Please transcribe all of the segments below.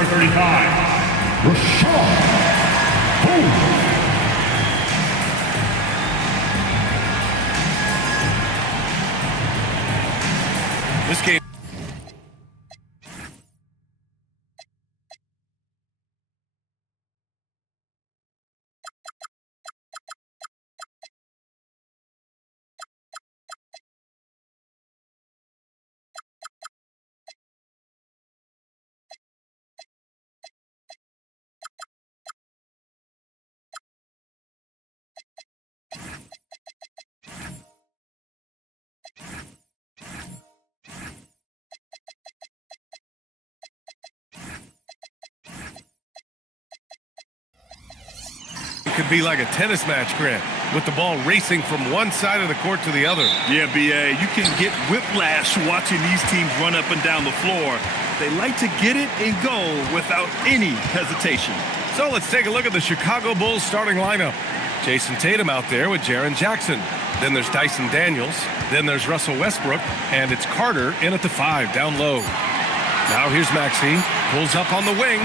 number 35, Rashad Holmes. This game. It could be like a tennis match, Grant, with the ball racing from one side of the court to the other. Yeah, B.A., you can get whiplash watching these teams run up and down the floor. They like to get it and go without any hesitation. So let's take a look at the Chicago Bulls starting lineup. Jason Tatum out there with Jaren Jackson. Then there's Dyson Daniels. Then there's Russell Westbrook. And it's Carter in at the 5, down low. Now here's Maxey. Pulls up on the wing.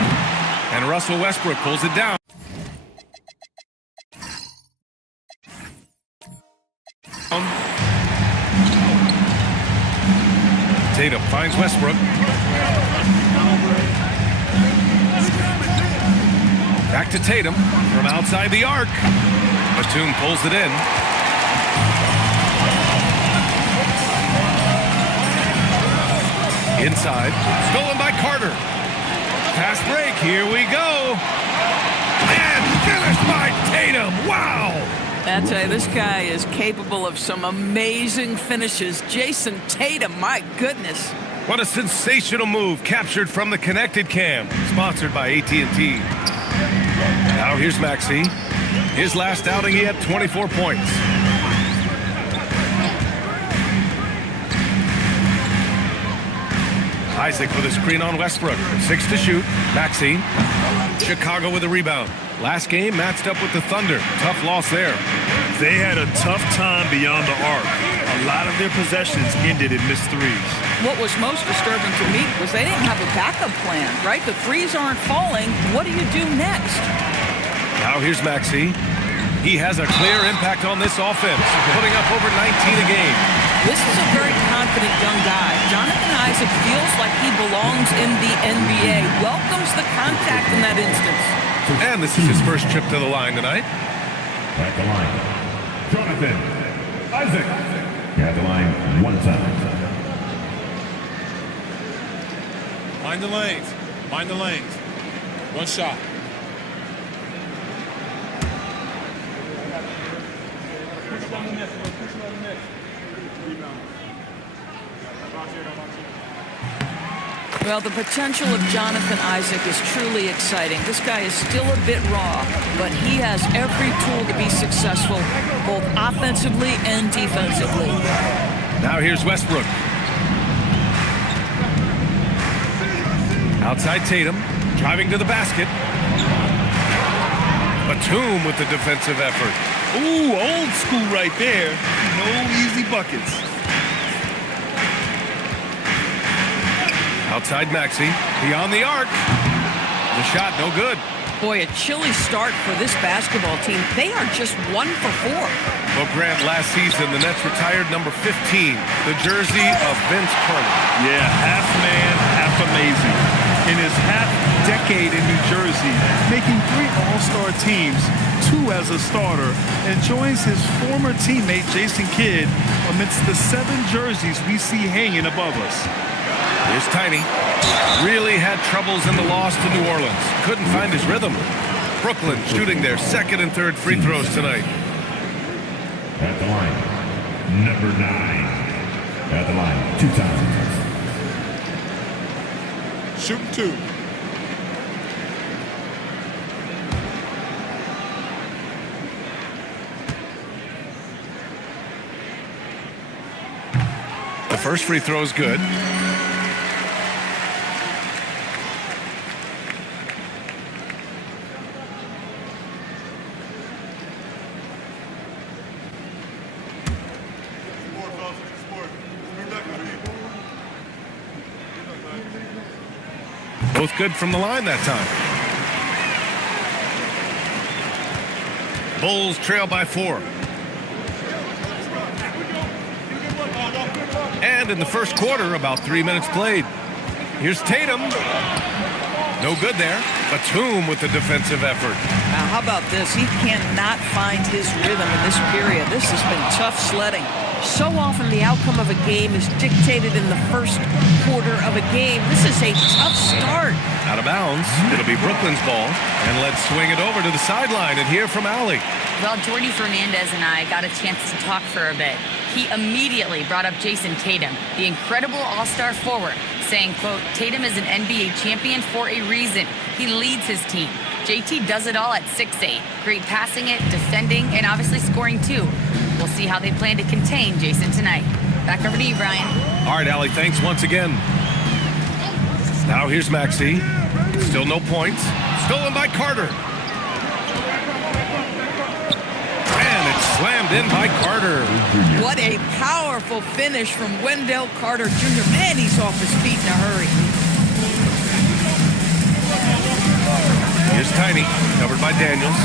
And Russell Westbrook pulls it down. Tatum finds Westbrook. Back to Tatum from outside the arc. Batum pulls it in. Inside. Stolen by Carter. Fast break. Here we go. And finished by Tatum. Wow. I tell you, this guy is capable of some amazing finishes. Jason Tatum, my goodness. What a sensational move captured from the Connected Cam, sponsored by AT&T. Now here's Maxey. His last outing, he had 24 points. Isaac with a screen on Westbrook. 6 to shoot. Maxey. Chicago with a rebound. Last game matched up with the Thunder. Tough loss there. They had a tough time beyond the arc. A lot of their possessions ended in missed threes. What was most disturbing to me was they didn't have a backup plan, right? The threes aren't falling. What do you do next? Now here's Maxey. He has a clear impact on this offense, putting up over 19 a game. This is a very confident young guy. Jonathan Isaac feels like he belongs in the NBA. Welcomes the contact in that instance. And this is his first trip to the line tonight. At the line, Jonathan Isaac. At the line, one time. Mind the lanes. Mind the lanes. One shot. Well, the potential of Jonathan Isaac is truly exciting. This guy is still a bit raw, but he has every tool to be successful, both offensively and defensively. Now here's Westbrook. Outside Tatum, driving to the basket. Batum with the defensive effort. Ooh, old school right there. No easy buckets. Outside Maxey, beyond the arc. The shot, no good. Boy, a chilly start for this basketball team. They are just 1 for 4. Well, Grant, last season, the Nets retired number 15, the jersey of Vince Carter. Yeah, half man, half amazing. In his half-decade in New Jersey, making 3 All-Star teams, 2 as a starter, and joins his former teammate Jason Kidd amidst the 7 jerseys we see hanging above us. Here's Tiny. Really had troubles in the loss to New Orleans. Couldn't find his rhythm. Brooklyn shooting their second and third free throws tonight. At the line, number 9. At the line, 2 times. Shooting 2. The first free throw is good. Both good from the line that time. Bulls trail by 4. And in the first quarter, about 3 minutes played. Here's Tatum. No good there. Batum with the defensive effort. Now, how about this? He cannot find his rhythm in this period. This has been tough sledding. So often the outcome of a game is dictated in the first quarter of a game. This is a tough start. Out of bounds. It'll be Brooklyn's ball. And let's swing it over to the sideline and hear from Allie. Well, Jordy Fernandez and I got a chance to talk for a bit. He immediately brought up Jason Tatum, the incredible all-star forward, saying, quote, Tatum is an NBA champion for a reason. He leads his team. JT does it all at 6'8". Great passing it, defending, and obviously scoring too. We'll see how they plan to contain Jason tonight. Back over to you, Brian. All right, Allie, thanks once again. Now here's Maxey. Still no points. Stolen by Carter. And it's slammed in by Carter. What a powerful finish from Wendell Carter Jr. Man, he's off his feet in a hurry. Here's Tiny, covered by Daniels.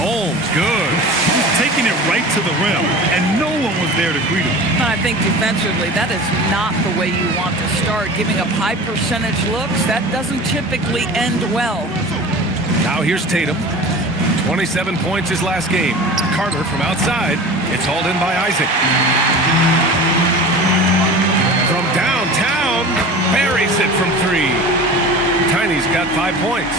Holmes, good. He's taking it right to the rim, and no one was there to greet him. I think defensively, that is not the way you want to start. Giving up high percentage looks, that doesn't typically end well. Now here's Tatum. 27 points his last game. Carter from outside. It's hauled in by Isaac. From downtown, buries it from 3. Tiny's got 5 points.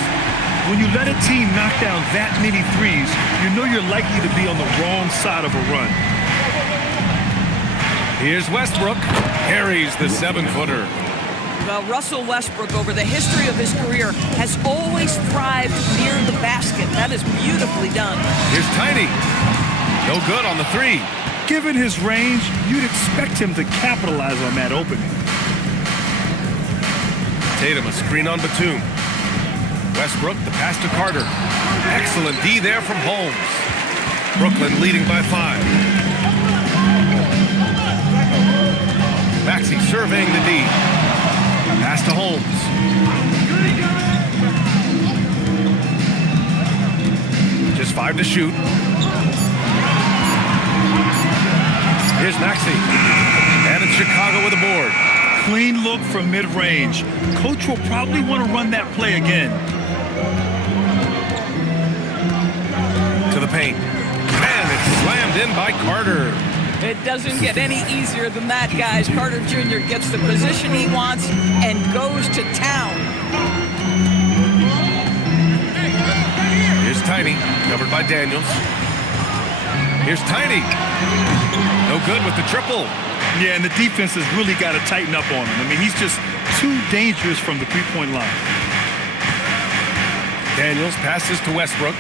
When you let a team knock down that many threes, you know you're likely to be on the wrong side of a run. Here's Westbrook. Carries the 7-footer. Well, Russell Westbrook, over the history of his career, has always thrived near the basket. That is beautifully done. Here's Tiny. No good on the 3. Given his range, you'd expect him to capitalize on that opening. Tatum, a screen on Batum. Westbrook, the pass to Carter. Excellent D there from Holmes. Brooklyn leading by 5. Maxey surveying the D. Pass to Holmes. Just 5 to shoot. Here's Maxey. And it's Chicago with a board. Clean look from mid-range. Coach will probably want to run that play again. To the paint. And it's slammed in by Carter. It doesn't get any easier than that, guys. Carter Jr. gets the position he wants and goes to town. Here's Tiny, covered by Daniels. Here's Tiny. No good with the triple. Yeah, and the defense has really got to tighten up on him. I mean, he's just too dangerous from the three-point line. Daniels passes to Westbrook.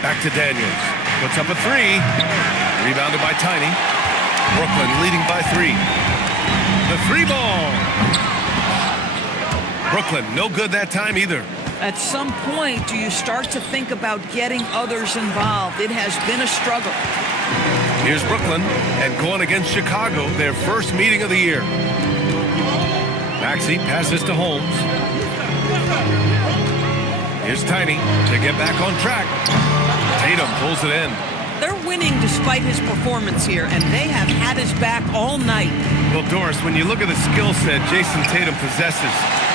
Back to Daniels. Puts up a 3. Rebounded by Tiny. Brooklyn leading by 3. The 3 ball. Brooklyn, no good that time either. At some point, do you start to think about getting others involved? It has been a struggle. Here's Brooklyn, and going against Chicago, their first meeting of the year. Maxey passes to Holmes. Here's Tiny to get back on track. Tatum pulls it in. They're winning despite his performance here, and they have had his back all night. Well, Doris, when you look at the skill set Jason Tatum possesses,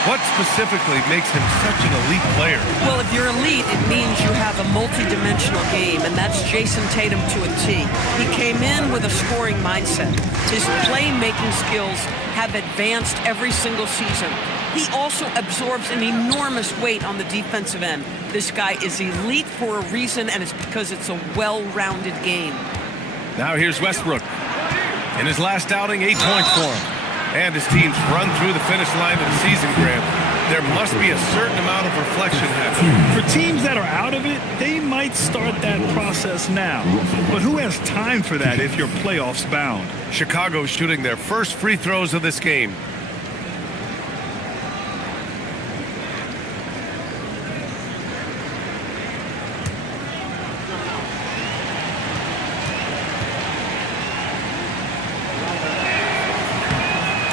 what specifically makes him such an elite player? Well, if you're elite, it means you have a multi-dimensional game, and that's Jason Tatum to a T. He came in with a scoring mindset. His playmaking skills have advanced every single season. He also absorbs an enormous weight on the defensive end. This guy is elite for a reason, and it's because it's a well-rounded game. Now here's Westbrook. In his last outing, 8 points for him. And his team's run through the finish line of the season, Graham. There must be a certain amount of reflection happening. For teams that are out of it, they might start that process now. But who has time for that if you're playoffs bound? Chicago shooting their first free throws of this game.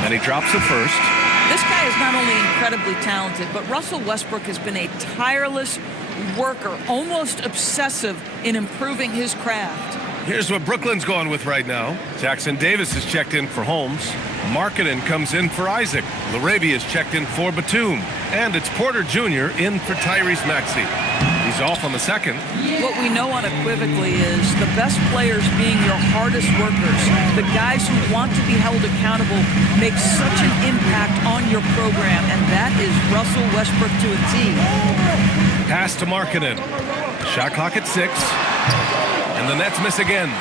And And he drops it first. This guy is not only incredibly talented, but Russell Westbrook has been a tireless worker, almost obsessive in improving his craft. Here's what Brooklyn's going with right now. Jackson Davis is checked in for Holmes. Markkanen comes in for Isaac. LaRavia is checked in for Batum. And it's Porter Jr. in for Tyrese Maxey. He's off on the second. What we know unequivocally is the best players being your hardest workers, the guys who want to be held accountable, make such an impact on your program, and that is Russell Westbrook to a T. Pass to Markkanen. Shot clock at 6. And the Nets miss again.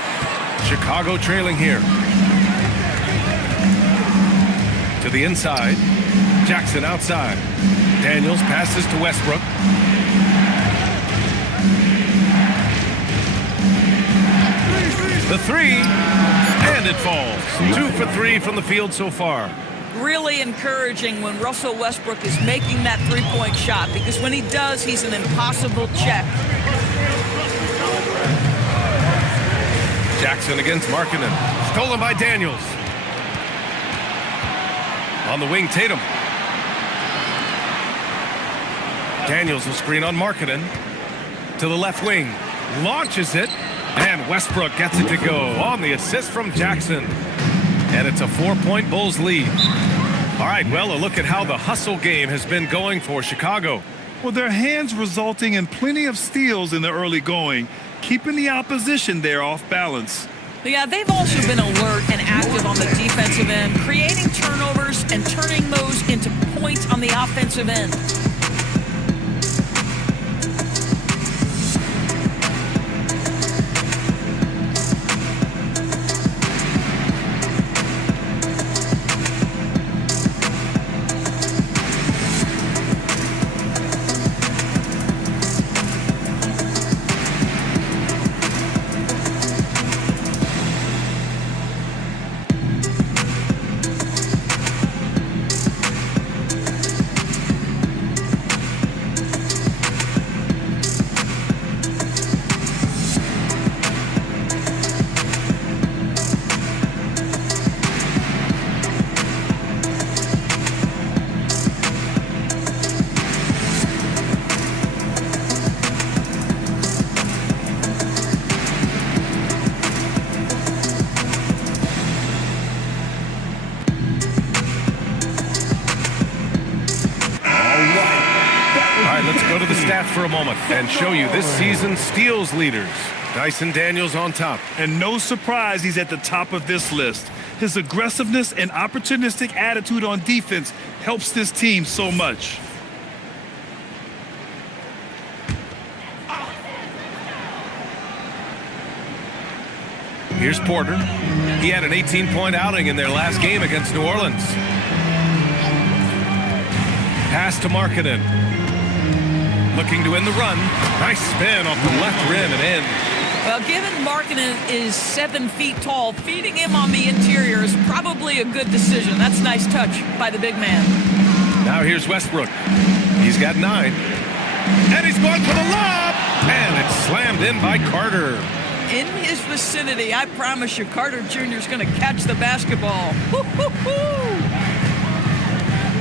Chicago trailing here. To the inside. Jackson outside. Daniels passes to Westbrook. The three, and it falls. 2 for 3 from the field so far. Really encouraging when Russell Westbrook is making that three-point shot, because when he does, he's an impossible check. Jackson against Markkanen. Stolen by Daniels. On the wing, Tatum. Daniels will screen on Markkanen. To the left wing. Launches it. And Westbrook gets it to go on the assist from Jackson. And it's a 4-point Bulls lead. All right, well, a look at how the hustle game has been going for Chicago. Well, their hands resulting in plenty of steals in the early going, keeping the opposition there off balance. Yeah, they've also been alert and active on the defensive end, creating turnovers and turning those into points on the offensive end. Let's go to the stats for a moment and show you this season's steals leaders. Dyson Daniels on top. And no surprise he's at the top of this list. His aggressiveness and opportunistic attitude on defense helps this team so much. Here's Porter. He had an 18-point outing in their last game against New Orleans. Pass to Markkanen. Looking to end the run. Nice spin off the left rim and in. Well, given Markkanen is 7 feet tall, feeding him on the interior is probably a good decision. That's a nice touch by the big man. Now here's Westbrook. He's got 9. And he's going for the lob. And it's slammed in by Carter. In his vicinity, I promise you, Carter Jr. is going to catch the basketball. Woo-hoo-hoo!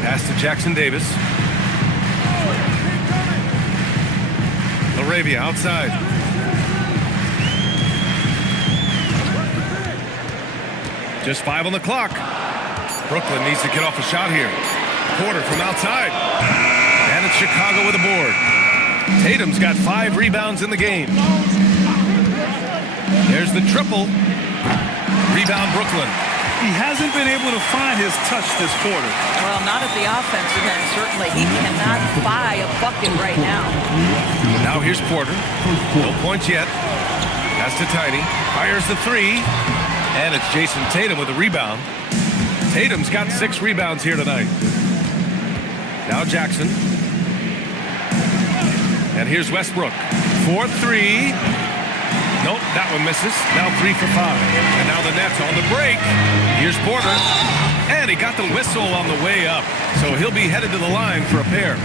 Pass to Jackson Davis. LaRavia outside. Just 5 on the clock. Brooklyn needs to get off a shot here. Porter from outside. And it's Chicago with a board. Tatum's got 5 rebounds in the game. There's the triple. Rebound Brooklyn. He hasn't been able to find his touch this quarter. Well, not at the offensive end, certainly. He cannot buy a bucket right now. Now here's Porter. No points yet. Pass to Tiny. Fires the 3. And it's Jason Tatum with a rebound. Tatum's got 6 rebounds here tonight. Now Jackson. And here's Westbrook. 4-3. Nope, that one misses. Now 3 for 5. And now the Nets on the break. Here's Porter. And he got the whistle on the way up. So he'll be headed to the line for a pair.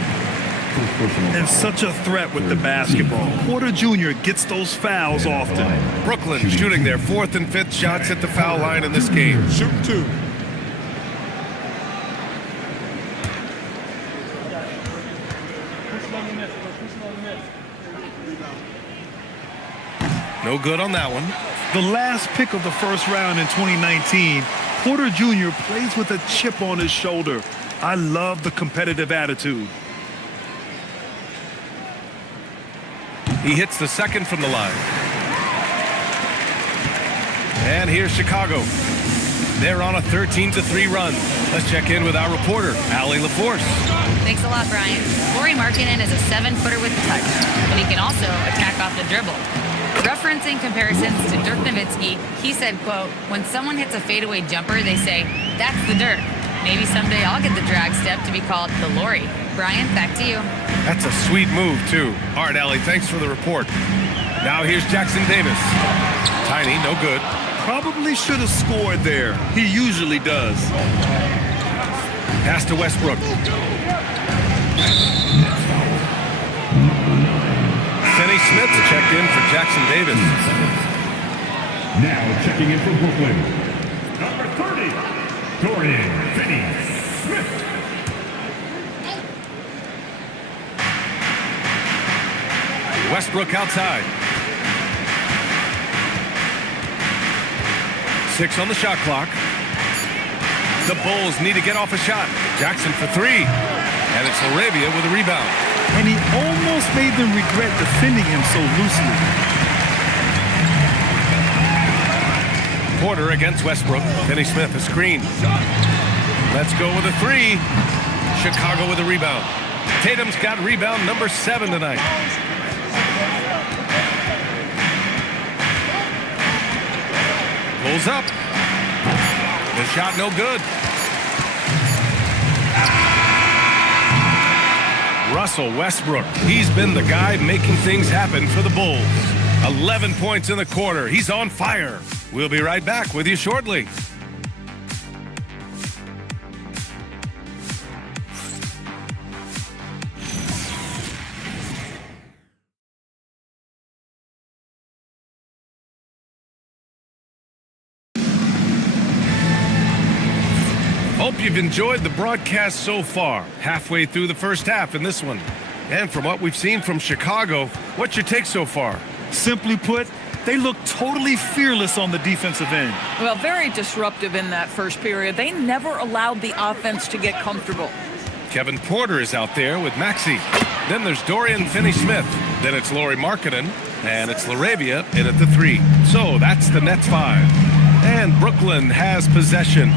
And such a threat with the basketball. Porter Jr. gets those fouls often. Brooklyn shooting their 4th and 5th shots at the foul line in this game. Shoot 2. No good on that one. The last pick of the first round in 2019, Porter Jr. plays with a chip on his shoulder. I love the competitive attitude. He hits the second from the line. And here's Chicago. They're on a 13-3 run. Let's check in with our reporter, Allie LaForce. Thanks a lot, Brian. Lauri Markkanen is a 7-footer with touch, but he can also attack off the dribble. Referencing comparisons to Dirk Nowitzki, he said, quote, when someone hits a fadeaway jumper, they say, that's the Dirk. Maybe someday I'll get the drag step to be called the Lauri. Brian, back to you. That's a sweet move, too. All right, Allie, thanks for the report. Now here's Jackson Davis. Tiny, no good. Probably should have scored there. He usually does. Pass to Westbrook. Finney Smith checked in for Jackson Davis. Now checking in for Brooklyn, number 30, Dorian Finney-Smith. Westbrook outside. 6 on the shot clock. The Bulls need to get off a shot. Jackson for 3. And it's Laravia with a rebound. And he almost made them regret defending him so loosely. Porter against Westbrook. Finney-Smith a screen. Let's go with a 3. Chicago with a rebound. Tatum's got rebound number 7 tonight. Pulls up. The shot no good. Russell Westbrook. He's been the guy making things happen for the Bulls. 11 points in the quarter. He's on fire. We'll be right back with you shortly. Hope you've enjoyed the broadcast so far. Halfway through the first half in this one. And from what we've seen from Chicago, what's your take so far? Simply put, they look totally fearless on the defensive end. Well, very disruptive in that first period. They never allowed the offense to get comfortable. Kevin Porter is out there with Maxey. Then there's Dorian Finney-Smith. Then it's Lauri Markkanen. And it's Laravia in at the 3. So that's the Nets 5. And Brooklyn has possession.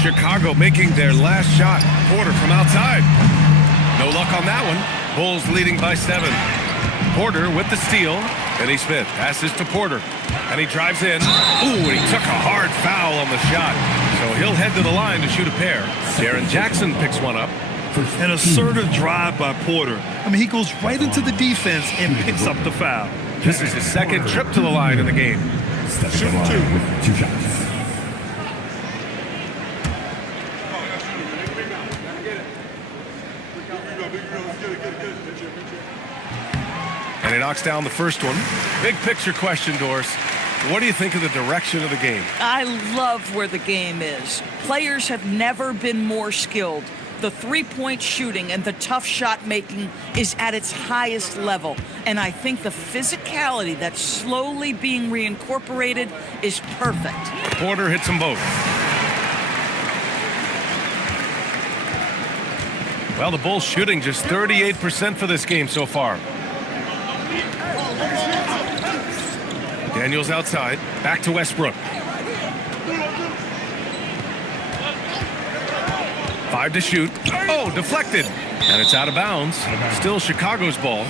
Chicago making their last shot. Porter from outside. No luck on that one. Bulls leading by 7. Porter with the steal. Finney-Smith passes to Porter. And he drives in. Ooh, and he took a hard foul on the shot. So he'll head to the line to shoot a pair. Jaren Jackson picks one up. An assertive drive by Porter. I mean, he goes right into the defense and picks up the foul. This is his second trip to the line in the game. Shoot 2 with 2 shots. And he knocks down the first one. Big picture question, Doris. What do you think of the direction of the game? I love where the game is. Players have never been more skilled. The three-point shooting and the tough shot making is at its highest level. And I think the physicality that's slowly being reincorporated is perfect. Porter hits them both. Well, the Bulls shooting just 38% for this game so far. Daniels outside. Back to Westbrook. 5 to shoot. Oh, deflected. And it's out of bounds. Still Chicago's ball.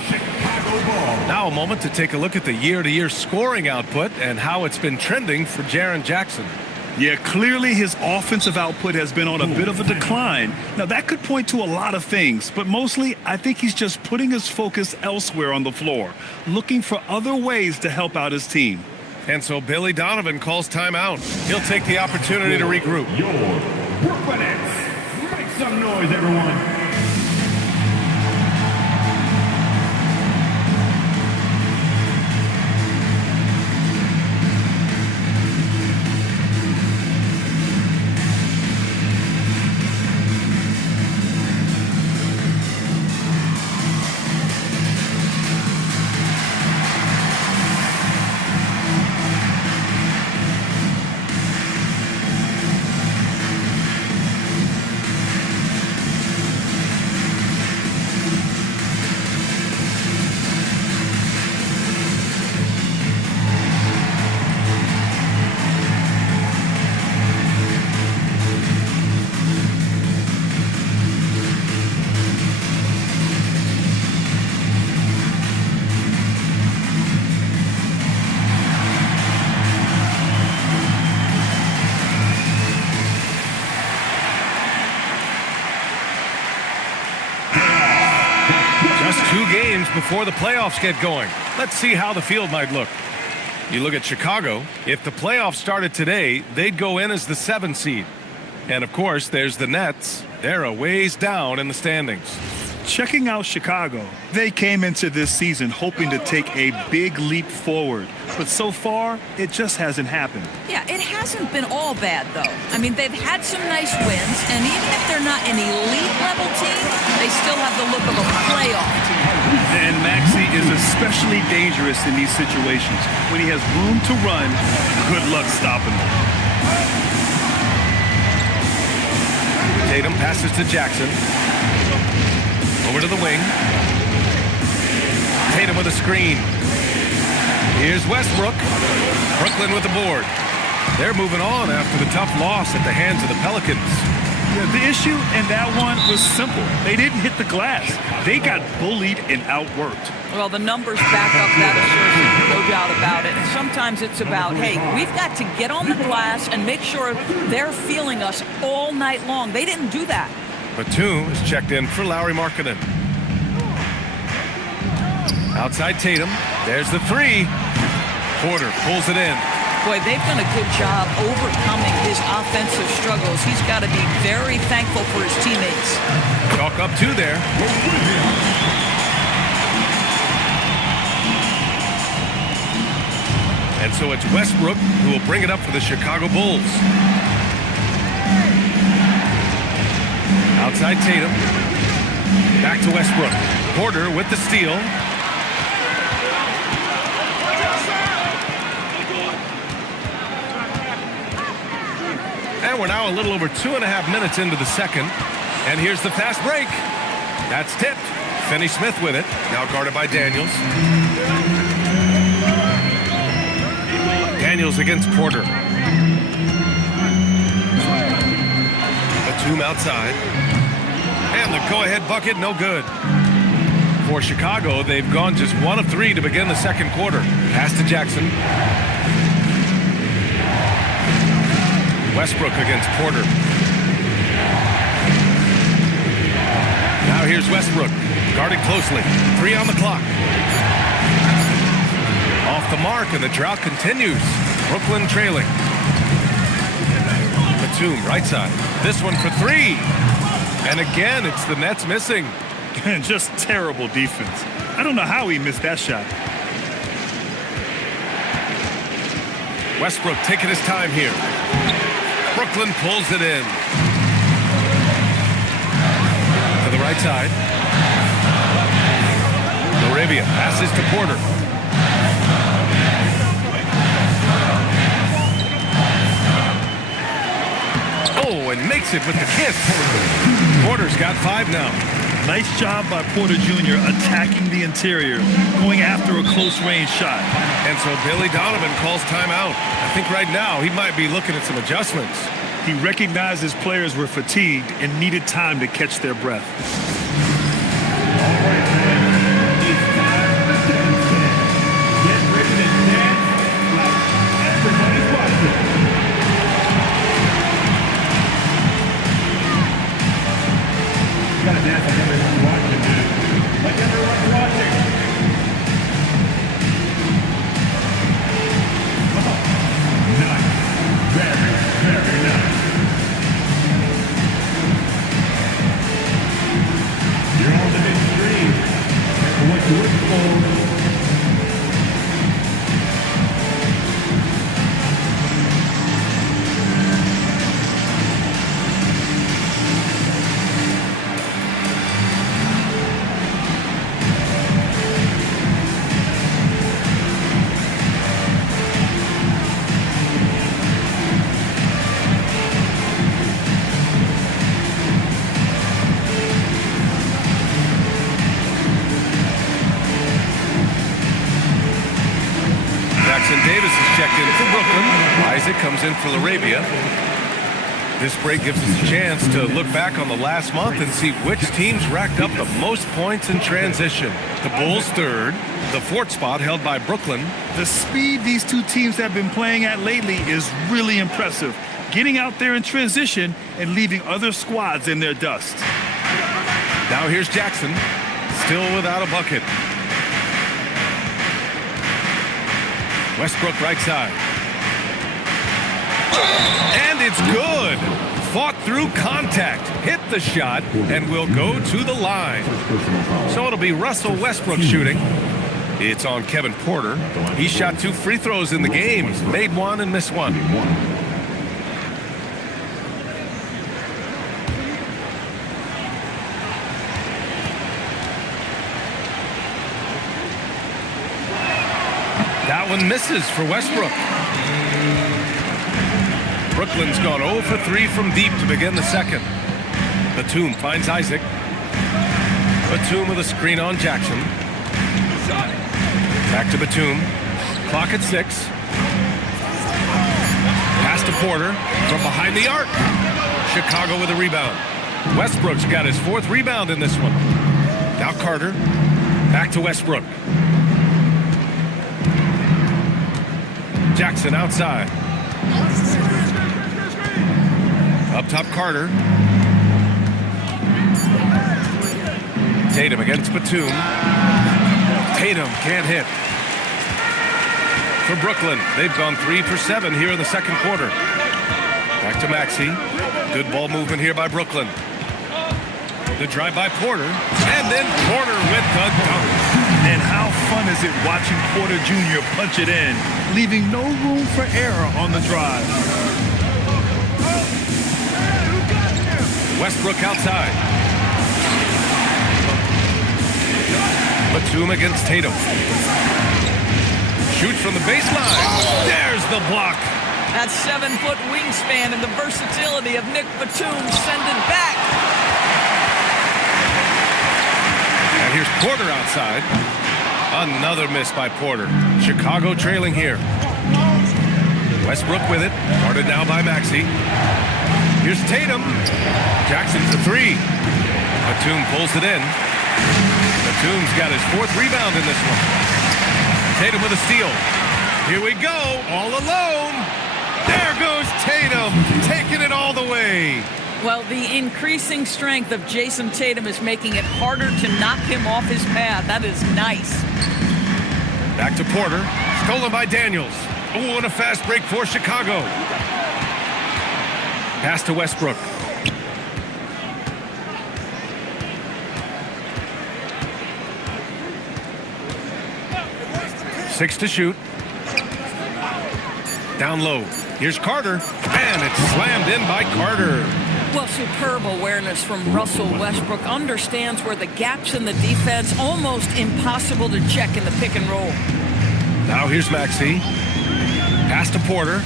Now a moment to take a look at the year-to-year scoring output and how it's been trending for Jaren Jackson. Yeah, clearly his offensive output has been on a bit of a decline. Now, that could point to a lot of things, but mostly I think he's just putting his focus elsewhere on the floor, looking for other ways to help out his team. And so Billy Donovan calls timeout. He'll take the opportunity to regroup. Your Brooklyn Nets. Make some noise, everyone. before the playoffs get going. Let's see how the field might look. You look at Chicago. If the playoffs started today, they'd go in as the 7 seed. And, of course, there's the Nets. They're a ways down in the standings. Checking out Chicago, they came into this season hoping to take a big leap forward. But so far, it just hasn't happened. Yeah, it hasn't been all bad, though. I mean, they've had some nice wins, and even if they're not an elite-level team, they still have the look of a playoff team. And Maxey is especially dangerous in these situations. When he has room to run, good luck stopping him. Tatum passes to Jackson. Over to the wing. Tatum with a screen. Here's Westbrook. Brooklyn with the board. They're moving on after the tough loss at the hands of the Pelicans. Yeah, the issue in that one was simple. They didn't hit the glass. They got bullied and outworked. Well, the numbers back up that assertion, no doubt about it. And sometimes it's about, hey, we've got to get on the glass and make sure they're feeling us all night long. They didn't do that. Batum is checked in for Lauri Markkanen. Outside Tatum. There's the 3. Porter pulls it in. Boy, they've done a good job overcoming his offensive struggles. He's got to be very thankful for his teammates. Chalk up 2 there. And so it's Westbrook who will bring it up for the Chicago Bulls. Outside Tatum. Back to Westbrook. Porter with the steal. And we're now a little over 2.5 minutes into the second. And here's the fast break. That's tipped. Finney-Smith with it. Now guarded by Daniels. Daniels against Porter. Batum outside. And the go-ahead bucket, no good. For Chicago, they've gone just 1 of 3 to begin the second quarter. Pass to Jackson. Westbrook against Porter. Now here's Westbrook, guarded closely. 3 on the clock. Off the mark, and the drought continues. Brooklyn trailing. Batum, right side. This one for 3. And again, it's the Nets missing. Just terrible defense. I don't know how he missed that shot. Westbrook taking his time here. Brooklyn pulls it in. To the right side. Arabia passes to Porter. Oh, and makes it with the kiss. Porter's got 5 now. Nice job by Porter Jr. attacking the interior, going after a close-range shot. And so Billy Donovan calls timeout. I think right now he might be looking at some adjustments. He recognized his players were fatigued and needed time to catch their breath. All right, man. It's time for the dance. Get ready to dance like everybody's watching. You gotta dance like everyone's watching, dude. Like everyone's watching. Oh, nice. Very, very nice. You're on the big screen. And what you look for. Davis is checked in for Brooklyn. Isaac comes in for Arabia. This break gives us a chance to look back on the last month and see which teams racked up the most points in transition. The Bulls 3rd, the 4th spot held by Brooklyn. The speed these two teams have been playing at lately is really impressive. Getting out there in transition and leaving other squads in their dust. Now here's Jackson, still without a bucket. Westbrook right side. And it's good. Fought through contact, hit the shot, and will go to the line. So it'll be Russell Westbrook shooting. It's on Kevin Porter. He shot 2 free throws in the game, made 1 and missed 1. That one misses for Westbrook. Brooklyn's gone 0 for 3 from deep to begin the second. Batum finds Isaac. Batum with a screen on Jackson. Back to Batum. Clock at 6. Pass to Porter from behind the arc. Chicago with a rebound. Westbrook's got his 4th rebound in this one. Now Carter. Back to Westbrook. Jackson outside. Up top, Carter. Tatum against Batum. Tatum can't hit. For Brooklyn, they've gone 3 for 7 here in the second quarter. Back to Maxey. Good ball movement here by Brooklyn. The drive by Porter. And then Porter with the dunk. And how fun is it watching Porter Jr. punch it in, leaving no room for error on the drive. Westbrook outside. Batum against Tatum. Shoots from the baseline. There's the block. That 7-foot wingspan and the versatility of Nick Batum send it back. And here's Porter outside. Another miss by Porter. Chicago trailing here. Westbrook with it. Guarded now by Maxey. Here's Tatum. Jackson for 3. Batum pulls it in. Batum's got his 4th rebound in this one. Tatum with a steal. Here we go. All alone. There goes Tatum. Taking it all the way. Well, the increasing strength of Jason Tatum is making it harder to knock him off his path. That is nice. Back to Porter. Stolen by Daniels. Oh, and a fast break for Chicago. Pass to Westbrook. Six to shoot. Down low. Here's Carter. And it's slammed in by Carter. Well, superb awareness from Russell Westbrook. Understands where the gaps in the defense, almost impossible to check in the pick and roll. Now here's Maxey. Pass to Porter.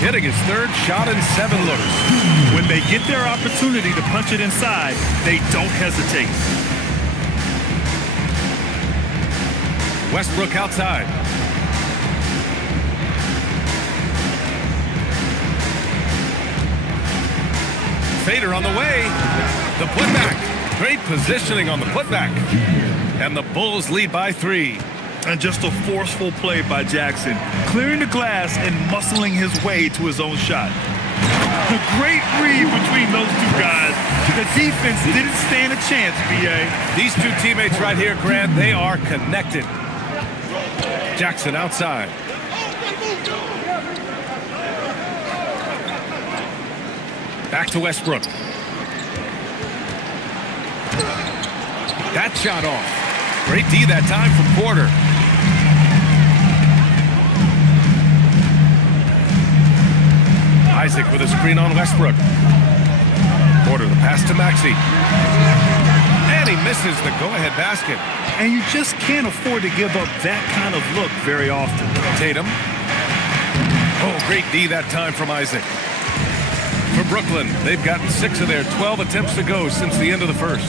Hitting his 3rd shot in 7 looks. When they get their opportunity to punch it inside, they don't hesitate. Westbrook outside. Fader on the way. The putback. Great positioning on the putback. And the Bulls lead by 3. And just a forceful play by Jackson, clearing the glass and muscling his way to his own shot. A great read between those 2 guys. The defense didn't stand a chance, B.A. These 2 teammates right here, Grant, they are connected. Jackson outside. Back to Westbrook. That shot off. Great D that time from Porter. Isaac with a screen on Westbrook. Porter the pass to Maxey. And he misses the go-ahead basket. And you just can't afford to give up that kind of look very often. Tatum. Oh, great D that time from Isaac. For Brooklyn, they've gotten 6 of their 12 attempts to go since the end of the first.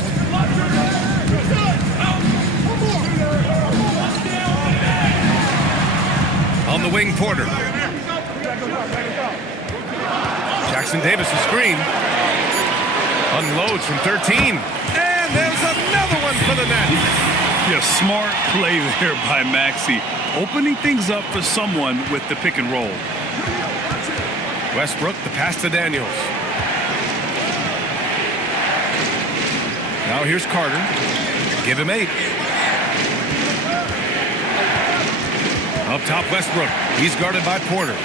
On the wing, Porter. Jackson Davis a screen. Unloads from 13. And there's another one for the net. Yeah, smart play there by Maxey. Opening things up for someone with the pick and roll. Westbrook, the pass to Daniels. Now here's Carter. Give him 8. Up top, Westbrook. He's guarded by Porter.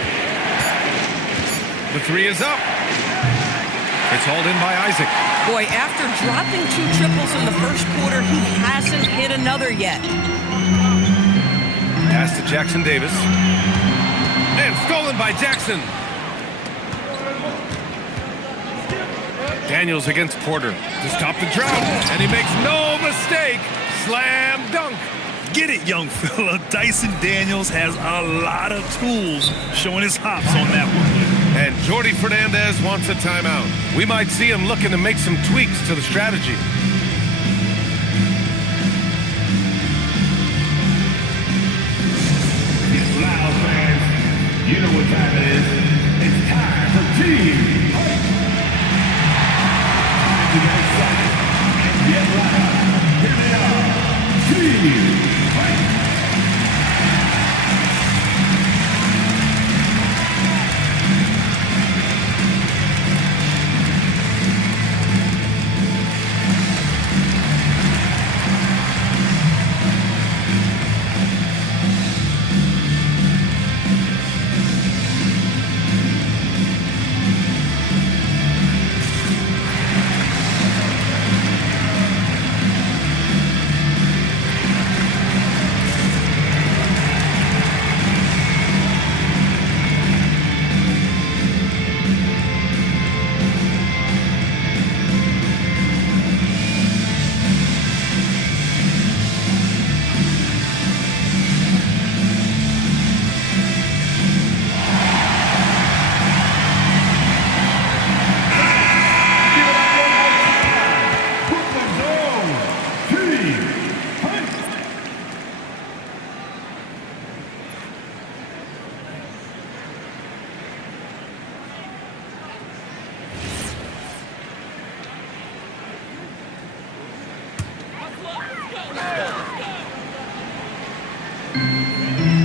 The three is up. It's hauled in by Isaac. Boy, after dropping 2 triples in the first quarter, he hasn't hit another yet. Pass to Jackson Davis. And stolen by Jackson. Daniels against Porter to stop the drought. And he makes no mistake. Slam dunk. Get it, young fella. Dyson Daniels has a lot of tools, showing his hops on that one. And Jordi Fernandez wants a timeout. We might see him looking to make some tweaks to the strategy. It's loud, fans. You know what time it is. It's time for team fight. To get excited and get loud. Here they are. Team fight.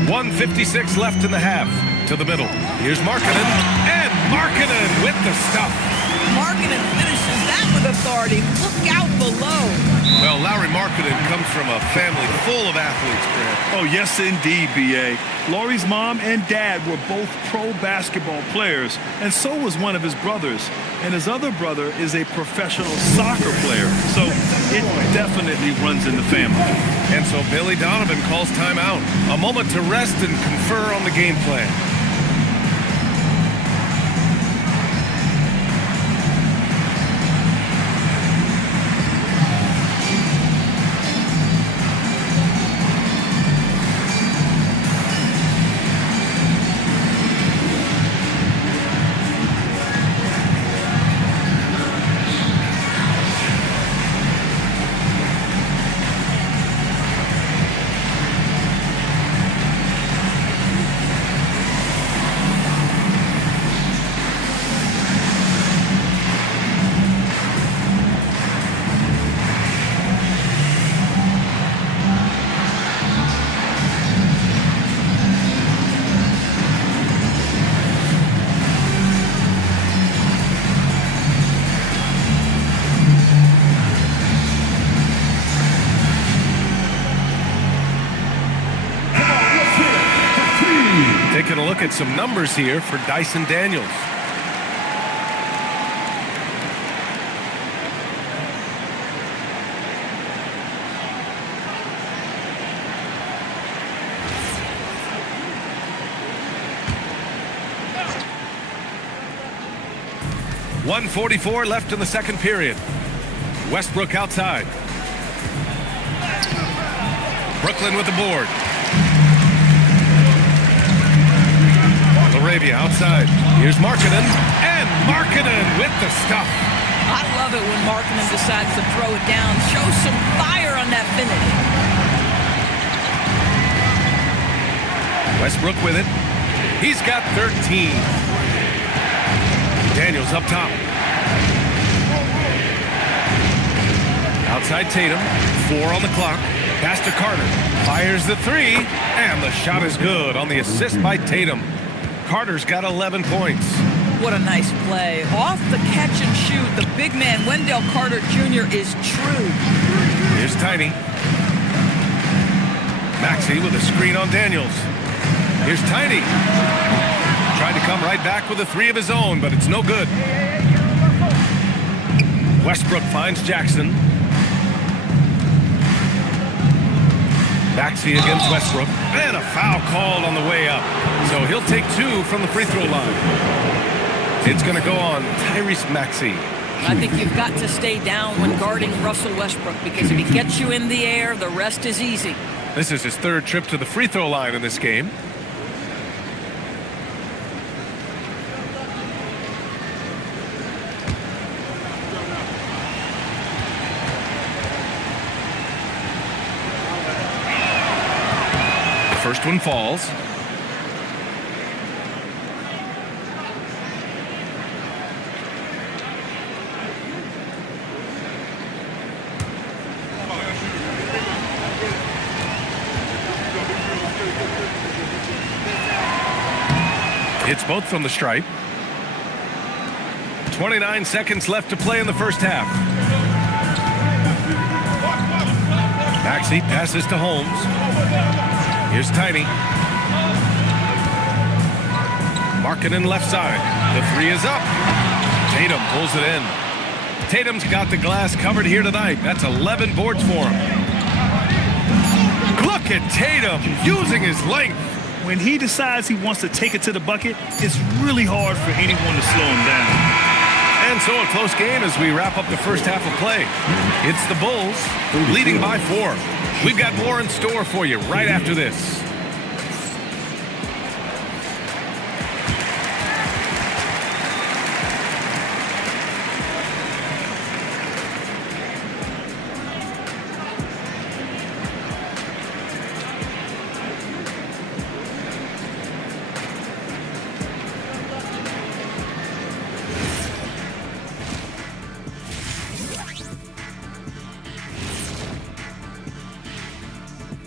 .56 left in the half. To the middle. Here's Markkanen. And Markkanen with the stuff. Markkanen finishes that with authority. Look out below. Well, Lauri Markkanen comes from a family full of athletes, Grant. Oh, yes, indeed, B.A. Lauri's mom and dad were both pro basketball players, and so was one of his brothers. And his other brother is a professional soccer player, so it definitely runs in the family. And so Billy Donovan calls timeout. A moment to rest and confer on the game plan. Taking a look at some numbers here for Dyson Daniels. .144 left in the second period. Westbrook outside. Brooklyn with the board. Arabia outside. Here's Markkanen. And Markkanen with the stuff. I love it when Markkanen decides to throw it down. Show some fire on that finish. Westbrook with it. He's got 13. Daniels up top. Outside Tatum. 4 on the clock. Pass to Carter. Fires the three. And the shot is good on the assist by Tatum. Carter's got 11 points. What a nice play. Off the catch and shoot, the big man, Wendell Carter Jr. is true. Here's Tiny. Maxey with a screen on Daniels. Here's Tiny. Tried to come right back with a three of his own, but it's no good. Westbrook finds Jackson. Maxey against Westbrook. And a foul called on the way up. So he'll take 2 from the free throw line. It's going to go on Tyrese Maxey. I think you've got to stay down when guarding Russell Westbrook, because if he gets you in the air, the rest is easy. This is his 3rd trip to the free throw line in this game. First one falls. It's both from the stripe. 29 seconds left to play in the first half. Maxey passes to Holmes. Here's Tiny. Markkanen left side. The 3 is up. Tatum pulls it in. Tatum's got the glass covered here tonight. That's 11 boards for him. Look at Tatum using his length. When he decides he wants to take it to the bucket, it's really hard for anyone to slow him down. And so a close game as we wrap up the first half of play. It's the Bulls leading by 4. We've got more in store for you right after this.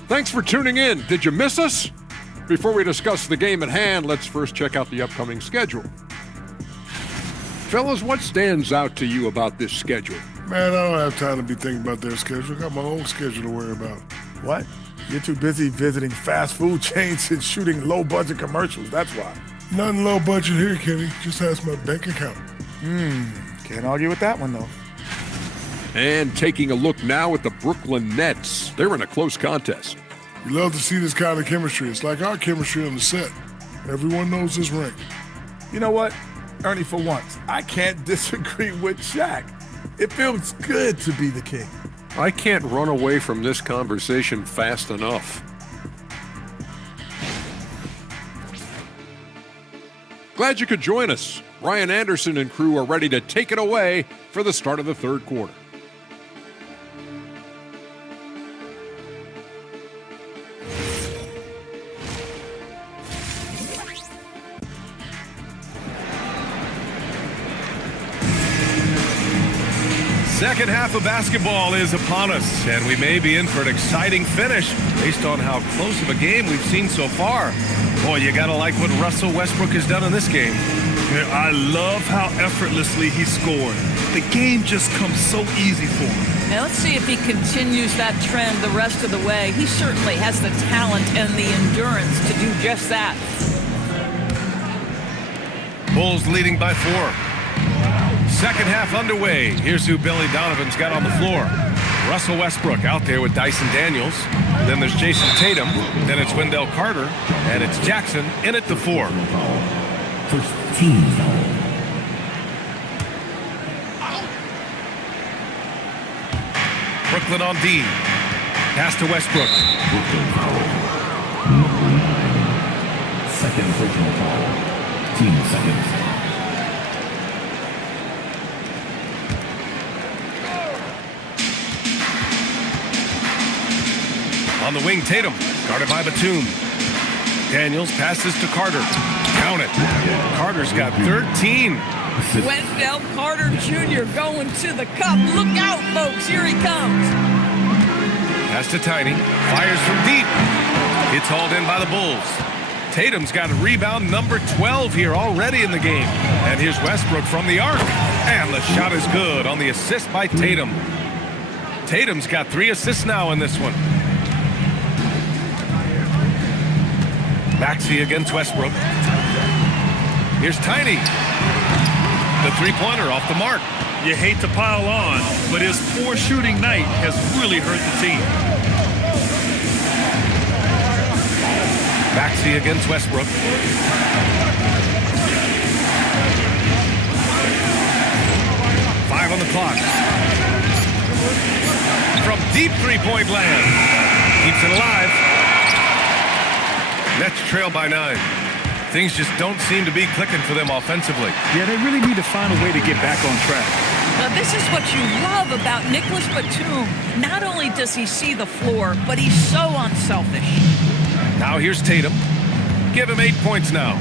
Thanks for tuning in. Did you miss us? Before we discuss the game at hand, let's first check out the upcoming schedule. Fellas, what stands out to you about this schedule? Man, I don't have time to be thinking about their schedule. I got my own schedule to worry about. What? You're too busy visiting fast food chains and shooting low-budget commercials, that's why. Nothing low budget here, Kenny. Just ask my bank account. Can't argue with that one, though. And taking a look now at the Brooklyn Nets. They're in a close contest. You love to see this kind of chemistry. It's like our chemistry on the set. Everyone knows this ring. You know what, Ernie, for once, I can't disagree with Shaq. It feels good to be the king. I can't run away from this conversation fast enough. Glad you could join us. Ryan Anderson and crew are ready to take it away for the start of the 3rd quarter. Second half of basketball is upon us, and we may be in for an exciting finish based on how close of a game we've seen so far. Boy, you gotta like what Russell Westbrook has done in this game. Man, I love how effortlessly he scored. The game just comes so easy for him. Now let's see if he continues that trend the rest of the way. He certainly has the talent and the endurance to do just that. Bulls leading by 4. Second half underway. Here's who Billy Donovan's got on the floor. Russell Westbrook out there with Dyson Daniels. Then there's Jason Tatum. Then it's Wendell Carter. And it's Jackson in at the 4. First team foul. Brooklyn on D. Pass to Westbrook. Brooklyn foul. Number 9. Second personal foul. Team seconds. On the wing, Tatum, guarded by Batum. Daniels passes to Carter. Count it. Carter's got 13. Wendell Carter Jr. going to the cup. Look out, folks. Here he comes. Pass to Tiny. Fires from deep. It's hauled in by the Bulls. Tatum's got a rebound number 12 here already in the game. And here's Westbrook from the arc. And the shot is good on the assist by Tatum. Tatum's got 3 assists now in this one. Maxey against Westbrook. Here's Tiny. The three-pointer off the mark. You hate to pile on, but his poor shooting night has really hurt the team. Maxey against Westbrook. Five on the clock. From deep three-point land. Keeps it alive. Nets trail by 9. Things just don't seem to be clicking for them offensively. Yeah, they really need to find a way to get back on track. Now, this is what you love about Nicholas Batum. Not only does he see the floor, but he's so unselfish. Now here's Tatum. Give him 8 points now.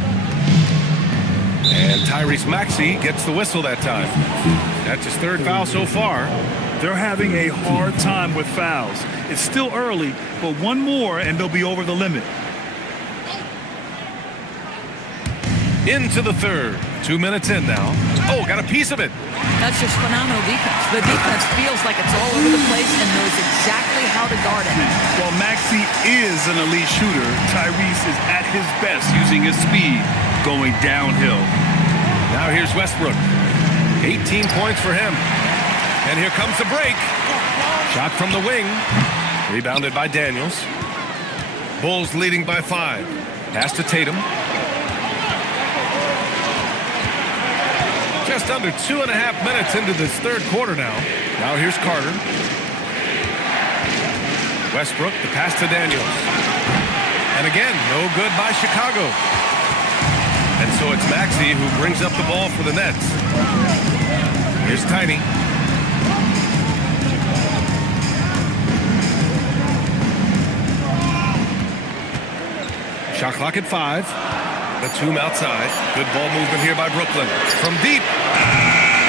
And Tyrese Maxey gets the whistle that time. That's his third foul so far. They're having a hard time with fouls. It's still early, but one more and they'll be over the limit. Into the third. 2 minutes in now. Oh, got a piece of it. That's just phenomenal defense. The defense feels like it's all over the place and knows exactly how to guard it. While Maxey is an elite shooter, Tyrese is at his best using his speed going downhill. Now here's Westbrook. 18 points for him. And here comes the break. Shot from the wing. Rebounded by Daniels. Bulls leading by 5. Pass to Tatum. Just under 2.5 minutes into this third quarter now. Now here's Carter. Westbrook, the pass to Daniels. And again, no good by Chicago. And so it's Maxey who brings up the ball for the Nets. Here's Tiny. Shot clock at 5. Batum outside. Good ball movement here by Brooklyn. From deep.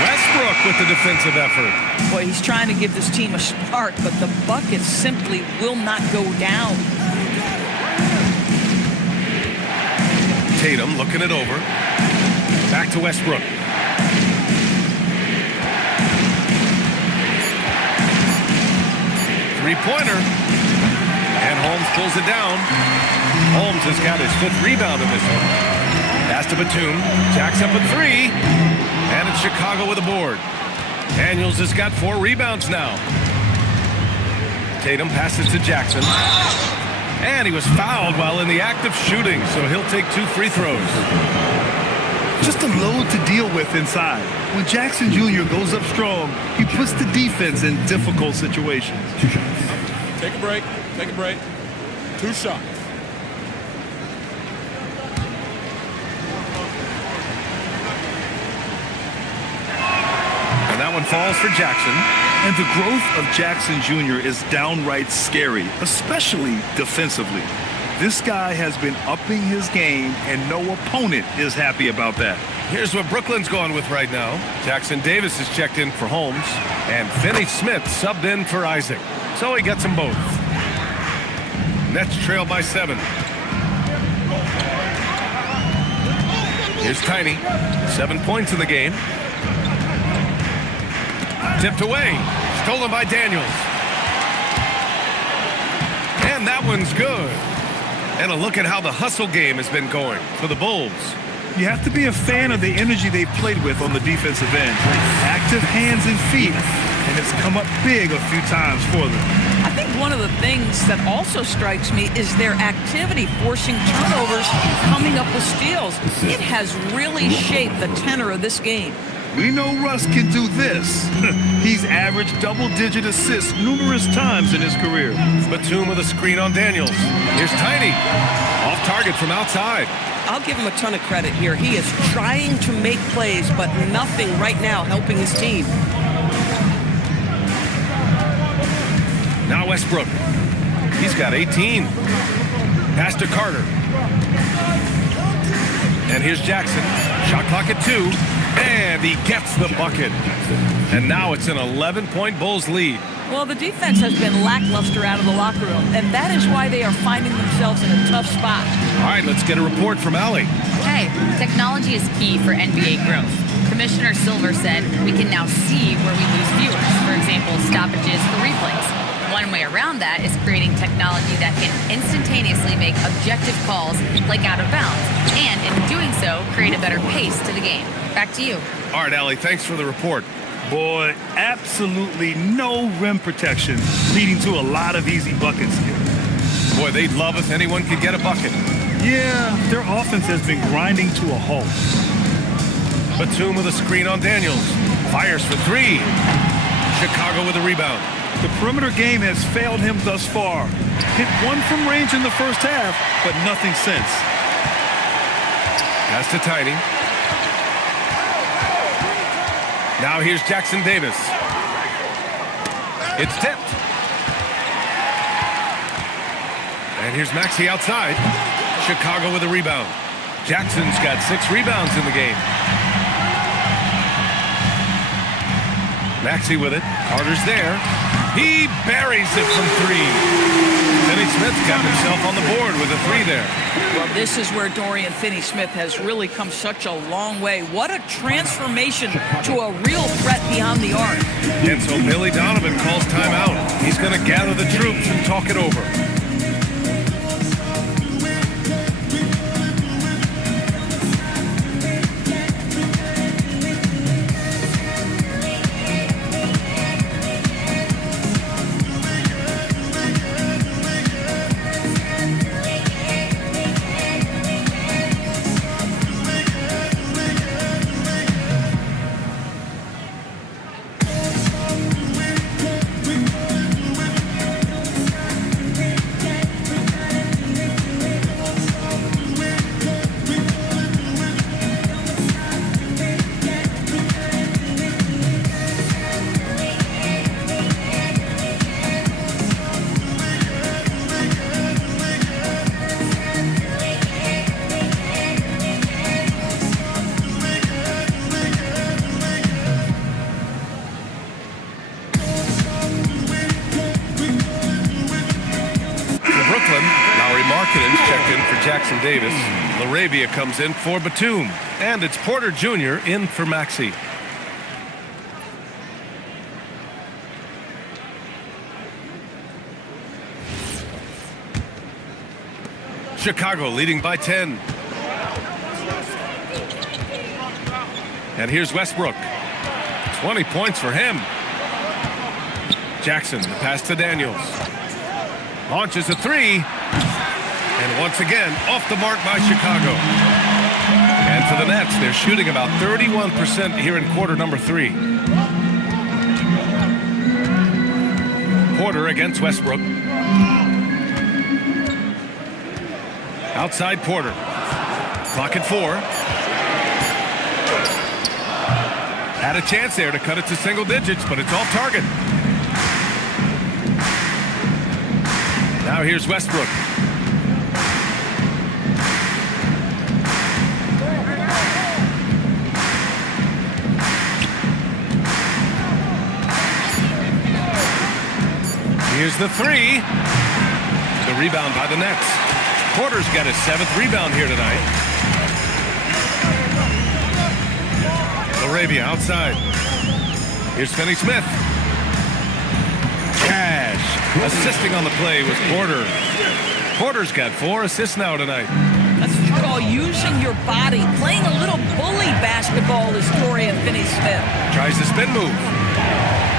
Westbrook with the defensive effort. Boy, he's trying to give this team a spark, but the bucket simply will not go down. Tatum looking it over. Back to Westbrook. Three-pointer. And Holmes pulls it down. Holmes has got his 5th rebound in this one. Pass to Batum. Jacks up a 3. And it's Chicago with a board. Daniels has got 4 rebounds now. Tatum passes to Jackson. And he was fouled while in the act of shooting, so he'll take 2 free throws. Just a load to deal with inside. When Jackson Jr. goes up strong, he puts the defense in difficult situations. Take a break. Take a break. 2 shots. And that one falls for Jackson. And the growth of Jackson Jr. is downright scary, especially defensively. This guy has been upping his game, and no opponent is happy about that. Here's what Brooklyn's going with right now. Jackson Davis is checked in for Holmes, and Finney Smith subbed in for Isaac. So he gets them both. Nets trail by 7. Here's Tiny. 7 points in the game. Tipped away. Stolen by Daniels. And that one's good. And a look at how the hustle game has been going for the Bulls. You have to be a fan of the energy they've played with on the defensive end. Active hands and feet, and it's come up big a few times for them. I think one of the things that also strikes me is their activity forcing turnovers, coming up with steals. It has really shaped the tenor of this game. We know Russ can do this. He's averaged double-digit assists numerous times in his career. Batum with a screen on Daniels. Here's Tiny. Off target from outside. I'll give him a ton of credit here. He is trying to make plays, but nothing right now helping his team. Now Westbrook. He's got 18. Pass to Carter. And here's Jackson. Shot clock at 2. And he gets the bucket. And now it's an 11-point Bulls lead. Well, the defense has been lackluster out of the locker room, and that is why they are finding themselves in a tough spot. All right, let's get a report from Allie. Hey, technology is key for NBA growth. Commissioner Silver said we can now see where we lose viewers. For example, stoppages for replays. One way around that is creating technology that can instantaneously make objective calls like out of bounds, and in doing so, create a better pace to the game. Back to you. All right, Allie, thanks for the report. Boy, absolutely no rim protection, leading to a lot of easy buckets here. Boy, they'd love if anyone could get a bucket. Yeah, their offense has been grinding to a halt. Batum with a screen on Daniels. Fires for three. Chicago with a rebound. The perimeter game has failed him thus far. Hit one from range in the first half, but nothing since. Pass to Tiny. Now here's Jackson Davis. It's tipped. And here's Maxey outside. Chicago with a rebound. Jackson's got 6 rebounds in the game. Maxey with it. Carter's there. He buries it from 3. Finney-Smith's got himself on the board with a 3 there. Well, this is where Dorian Finney-Smith has really come such a long way. What a transformation to a real threat beyond the arc. And so Billy Donovan calls timeout. He's going to gather the troops and talk it over. Checked in for Jackson Davis. LaRavia comes in for Batum. And it's Porter Jr. in for Maxey. Chicago leading by 10. And here's Westbrook. 20 points for him. Jackson, the pass to Daniels. Launches a 3. And once again, off the mark by Chicago. And for the Nets, they're shooting about 31% here in quarter number 3. Porter against Westbrook. Outside Porter. Clock at 4. Had a chance there to cut it to single digits, but it's off target. Now here's Westbrook. Here's the 3. The rebound by the Nets. Porter's got his 7th rebound here tonight. LaRavia outside. Here's Finney-Smith. Cash. Assisting on the play was Porter. Porter's got 4 assists now tonight. That's what you call using your body. Playing a little bully basketball is Dorian Finney-Smith. Tries the spin move.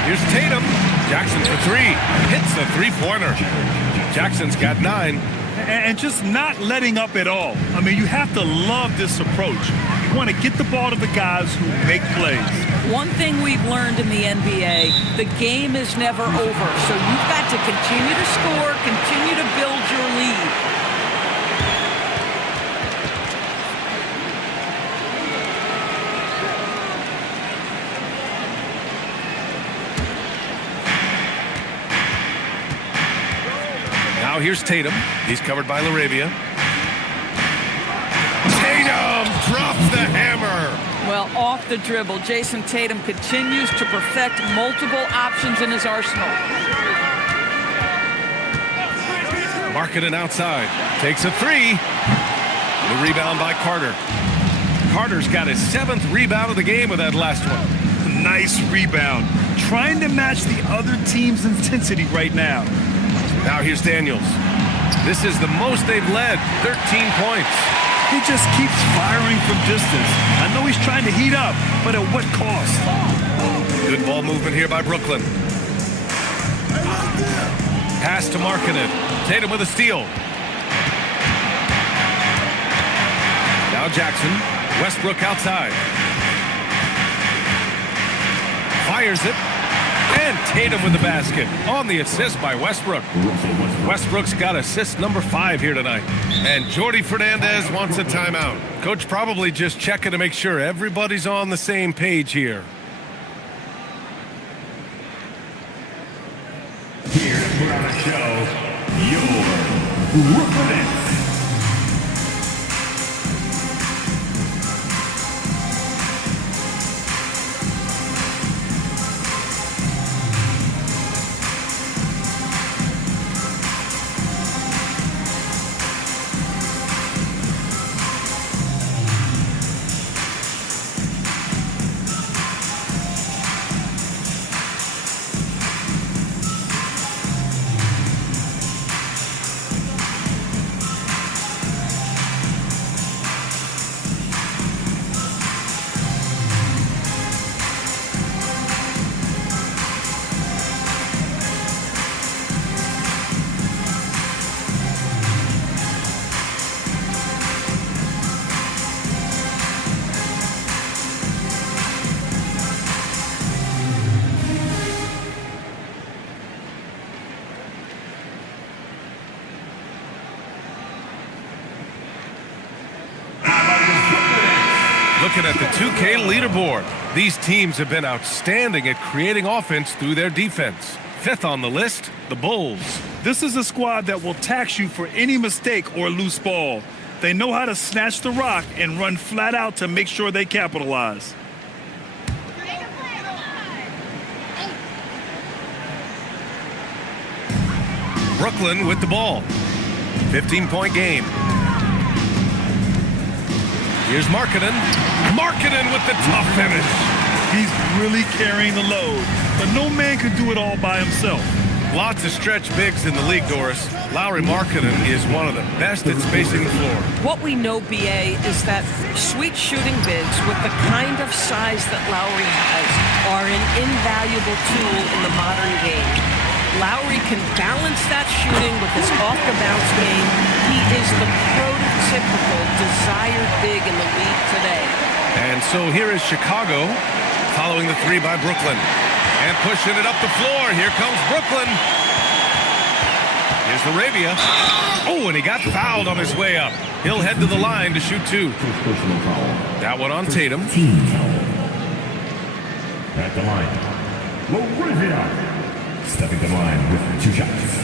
Here's Tatum. Jackson for 3. Hits the 3-pointer. Jackson's got 9. And just not letting up at all. I mean, you have to love this approach. You want to get the ball to the guys who make plays. One thing we've learned in the NBA, the game is never over. So you've got to continue to score, continue to build your lead. Now here's Tatum. He's covered by LaRavia. Tatum drops the hammer. Well, off the dribble, Jason Tatum continues to perfect multiple options in his arsenal. Markkanen outside. Takes a 3. The rebound by Carter. Carter's got his 7th rebound of the game with that last one. Nice rebound. trying to match the other team's intensity right now. Now here's Daniels. This is the most they've led, 13 points. He just keeps firing from distance. I know he's trying to heat up, but at what cost? Good ball movement here by Brooklyn. Pass to Markkanen. Tatum with a steal. Now Jackson. Westbrook outside. Fires it. And Tatum with the basket on the assist by Westbrook. Westbrook's got assist number 5 here tonight. And Jordi Fernandez wants a timeout. Coach probably just checking to make sure everybody's on the same page here. Here to put on a show, your Brooklyn Nets. Looking at the 2K leaderboard, these teams have been outstanding at creating offense through their defense. 5th on the list, the Bulls. This is a squad that will tax you for any mistake or loose ball. They know how to snatch the rock and run flat out to make sure they capitalize. Brooklyn with the ball. 15-point game. Here's Markkanen. Markkanen with the tough finish. He's really carrying the load, but no man can do it all by himself. Lots of stretch bigs in the league, Doris. Lauri Markkanen is one of the best at spacing the floor. What we know, BA, is that sweet shooting bigs with the kind of size that Lauri has are an invaluable tool in the modern game. Lauri can balance that shooting with his off-the-bounce game. He is the prototypical desired big in the league today. And so here is Chicago following the 3 by Brooklyn. And pushing it up the floor. Here comes Brooklyn. Here's Arabia. Oh, and he got fouled on his way up. He'll head to the line to shoot 2. That one on Tatum. At the line, Arabia. Stepping to the line with 2 shots.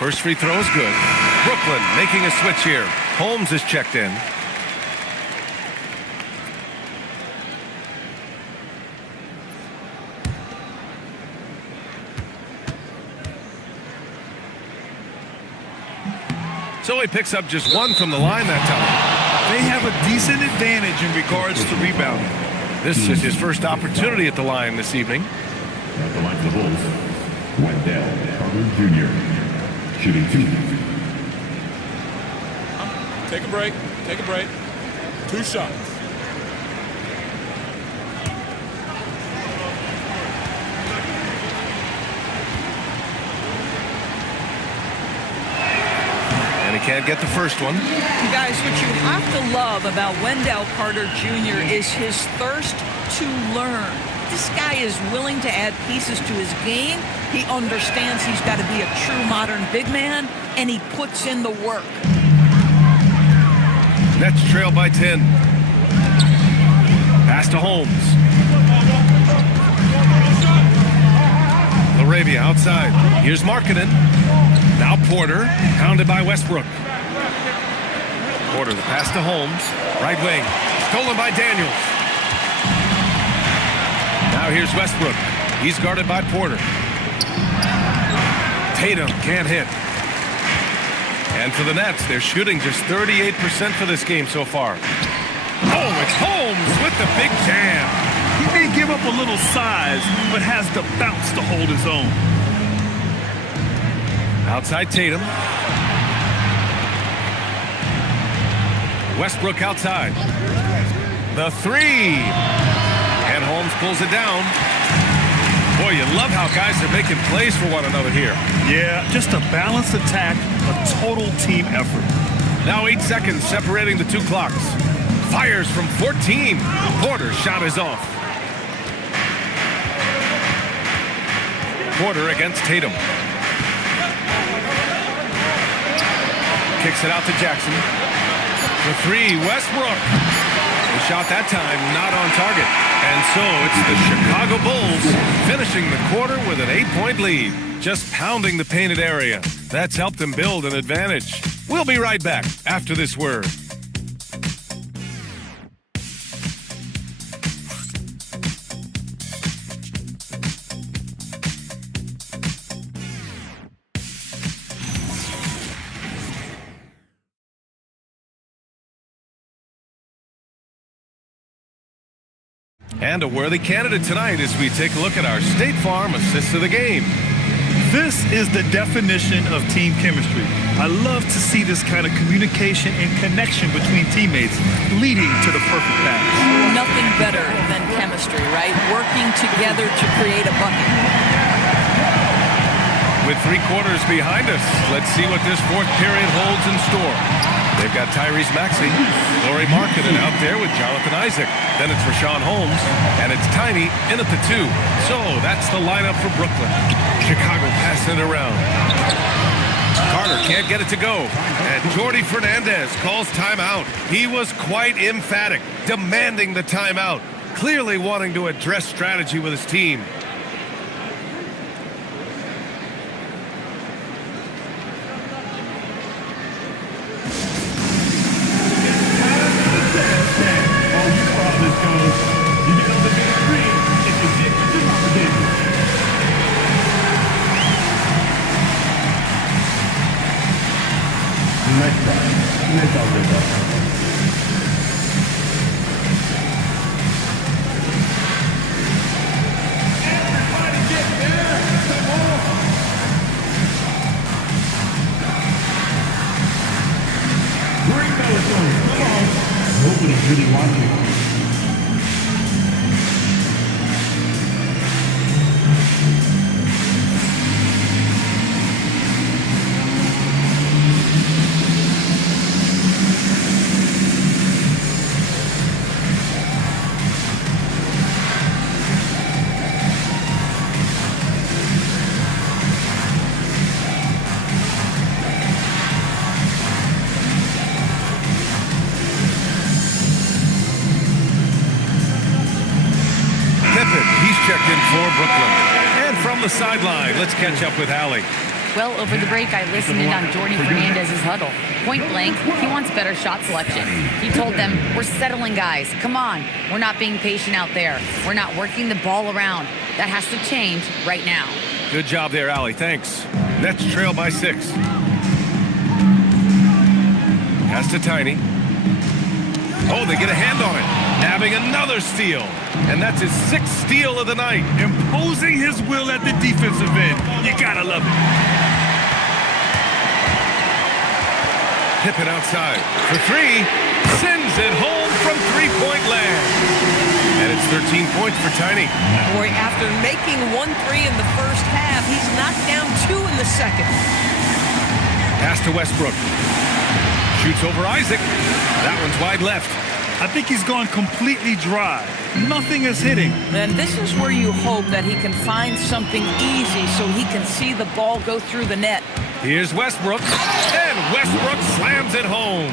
First free throw is good. Brooklyn making a switch here. Holmes is checked in. So he picks up just 1 from the line that time. They have a decent advantage in regards to rebounding. This is his first opportunity at the line this evening. At the line for the Bulls, Wendell Carter Jr. shooting 2. Take a break. Take a break. 2 shots. And he can't get the first one. You guys, what you have to love about Wendell Carter Jr. is his thirst to learn. This guy is willing to add pieces to his game. He understands he's got to be a true modern big man, and he puts in the work. Nets trail by 10. Pass to Holmes. Arabia outside. Here's Markkanen. Now Porter, hounded by Westbrook. Porter, the pass to Holmes. Right wing. Stolen by Daniels. Now here's Westbrook. He's guarded by Porter. Tatum can't hit. And for the Nets, they're shooting just 38% for this game so far. Oh, it's Holmes with the big jam. He may give up a little size, but has the bounce to hold his own. Outside Tatum. Westbrook outside. The three. And Holmes pulls it down. Boy, you love how guys are making plays for one another here. Yeah, just a balanced attack, a total team effort. Now 8 seconds separating the two clocks. Fires from 14. Porter's shot is off. Porter against Tatum. Kicks it out to Jackson. The three, Westbrook. The shot that time not on target. And so it's the Chicago Bulls finishing the quarter with an 8-point lead. Just pounding the painted area. That's helped them build an advantage. We'll be right back after this word. And a worthy candidate tonight as we take a look at our State Farm assist of the game. This is the definition of team chemistry. I love to see this kind of communication and connection between teammates leading to the perfect pass. Nothing better than chemistry, right? Working together to create a bucket. With 3 quarters behind us, let's see what this fourth period holds in store. They've got Tyrese Maxey, Lauri Markkanen out there with Jonathan Isaac. Then it's Rashawn Holmes, and it's Tiny in at the 2. So that's the lineup for Brooklyn. Chicago passing it around. Carter can't get it to go. And Jordi Fernandez calls timeout. He was quite emphatic, demanding the timeout, clearly wanting to address strategy with his team. Nobody's really watching. Checked in for Brooklyn. And from the sideline, let's catch up with Allie. Well, over the break, I listened in on Jordi Fernandez's huddle. Point blank, he wants better shot selection. He told them, we're settling, guys. Come on. We're not being patient out there. We're not working the ball around. That has to change right now. Good job there, Allie. Thanks. Nets trail by 6. Pass to Tiny. Oh, they get a hand on it. Nabbing another steal. And that's his 6th steal of the night. Imposing his will at the defensive end. You gotta love it. Pippen outside for 3. Sends it home from 3-point land. And it's 13 points for Tiny. Boy, after making 1 3 in the first half, he's knocked down 2 in the second. Pass to Westbrook. Shoots over Isaac. That one's wide left. I think he's gone completely dry. Nothing is hitting. And this is where you hope that he can find something easy so he can see the ball go through the net. Here's Westbrook. And Westbrook slams it home.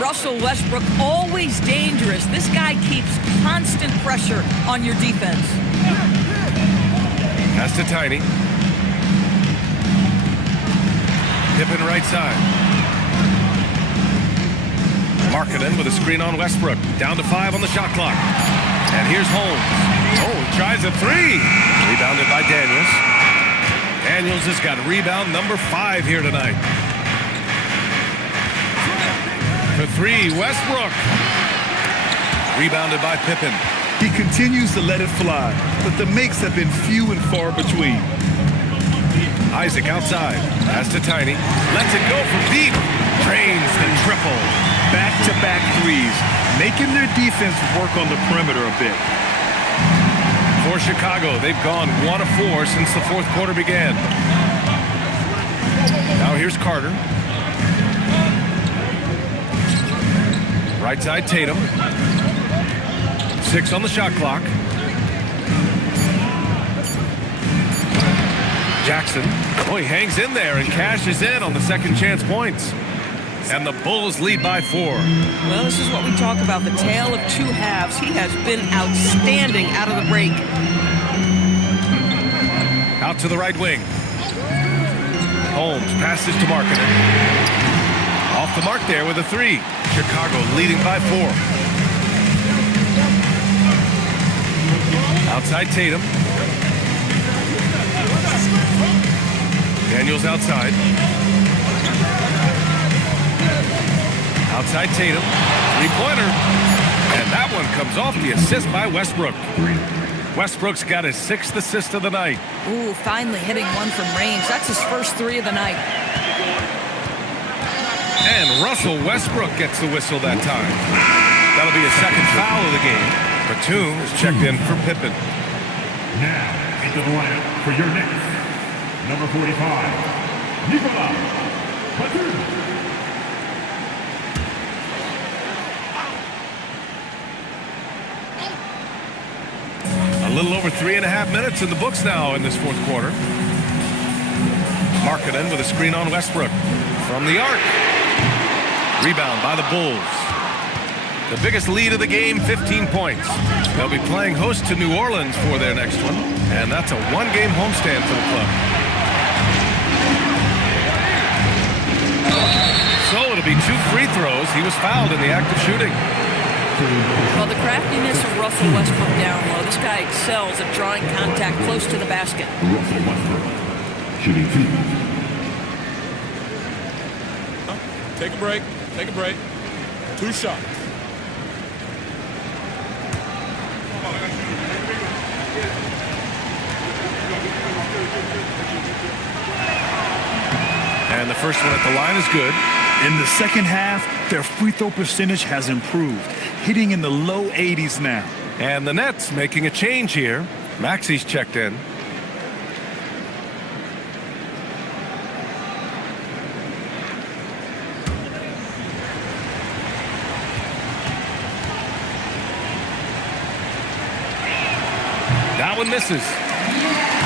Russell Westbrook, always dangerous. This guy keeps constant pressure on your defense. Pass to Tiny. Pippen right side. Markkanen with a screen on Westbrook. Down to 5 on the shot clock. And here's Holmes. Oh, he tries a 3. Rebounded by Daniels. Daniels has got rebound number 5 here tonight. For 3, Westbrook. Rebounded by Pippen. He continues to let it fly, but the makes have been few and far between. Isaac outside. Pass to Tiny. Lets it go from deep. Drains the triple. Back-to-back threes, making their defense work on the perimeter a bit. For Chicago, they've gone 1 of 4 since the fourth quarter began. Now here's Carter. Right side, Tatum. 6 on the shot clock. Jackson. Oh, he hangs in there and cashes in on the second chance points. And the Bulls lead by 4. Well, this is what we talk about, the tale of 2 halves. He has been outstanding out of the break. Out to the right wing. Holmes passes to Markkanen. Off the mark there with a 3. Chicago leading by 4. Outside Tatum. Daniels outside. Outside Tatum. 3-pointer. And that one comes off the assist by Westbrook. Westbrook's got his 6th assist of the night. Ooh, finally hitting one from range. That's his first 3 of the night. And Russell Westbrook gets the whistle that time. That'll be a second foul of the game. Batum is checked in for Pippen. Now into the lineup for your next number 45, Nikola Batum. A little over 3.5 minutes in the books now in this fourth quarter. Markkanen with a screen on Westbrook. From the arc. Rebound by the Bulls. The biggest lead of the game, 15 points. They'll be playing host to New Orleans for their next one. And that's a 1-game homestand for the club. So it'll be 2 free throws. He was fouled in the act of shooting. Well, the craftiness of Russell Westbrook down low. This guy excels at drawing contact close to the basket. Russell Westbrook, shooting 2. Take a break. Take a break. 2 shots. And the first one at the line is good. In the second half, their free throw percentage has improved, hitting in the low 80s now. And the Nets making a change here. Maxi's checked in. That one misses.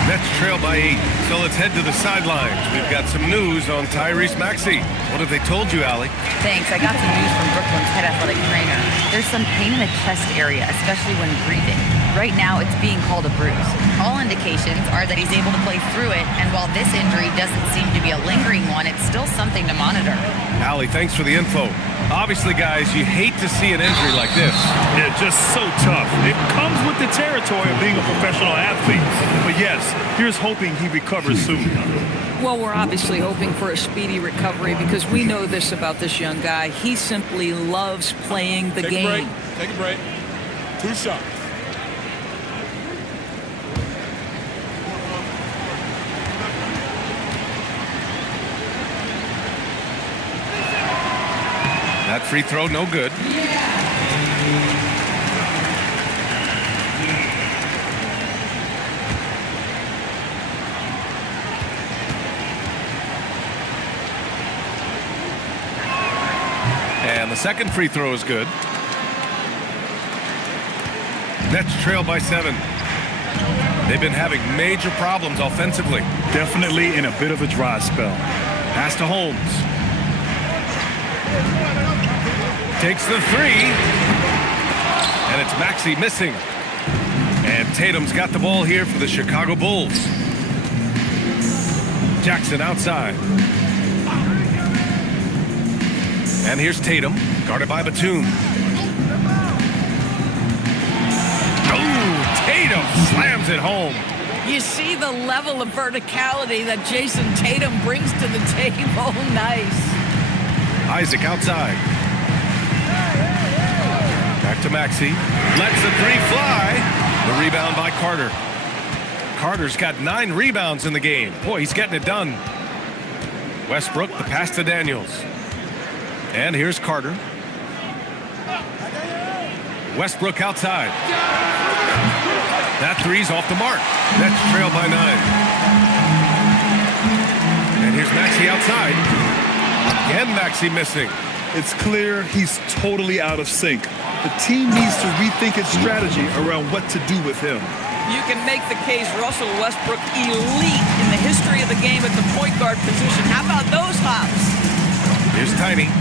Nets trail by 8. So let's head to the sidelines. We've got some news on Tyrese Maxey. What have they told you, Allie? Thanks. I got some news from Brooklyn's head athletic trainer. There's some pain in the chest area, especially when breathing. Right now, it's being called a bruise. All indications are that he's able to play through it, and while this injury doesn't seem to be a lingering one, it's still something to monitor. Allie, thanks for the info. Obviously, guys, you hate to see an injury like this. Yeah, just so tough. It comes with the territory of being a professional athlete. But yes, here's hoping he recovers soon. Well, we're obviously hoping for a speedy recovery because we know this about this young guy. He simply loves playing the game. Take a break. 2 shots. That free throw, no good. And the second free throw is good. Nets trail by 7. They've been having major problems offensively. Definitely in a bit of a dry spell. Pass to Holmes. Takes the 3. And it's Maxey missing. And Tatum's got the ball here for the Chicago Bulls. Jackson outside. And here's Tatum, guarded by Batum. Oh, Tatum slams it home. You see the level of verticality that Jason Tatum brings to the table. Nice. Isaac outside. Back to Maxey. Lets the three fly. The rebound by Carter. Carter's got 9 rebounds in the game. Boy, he's getting it done. Westbrook, the pass to Daniels. And here's Carter. Westbrook outside. That three's off the mark. That's trailed by 9. And here's Maxey outside. Again, Maxey missing. It's clear he's totally out of sync. The team needs to rethink its strategy around what to do with him. You can make the case Russell Westbrook elite in the history of the game at the point guard position. How about those hops? Here's Tiny.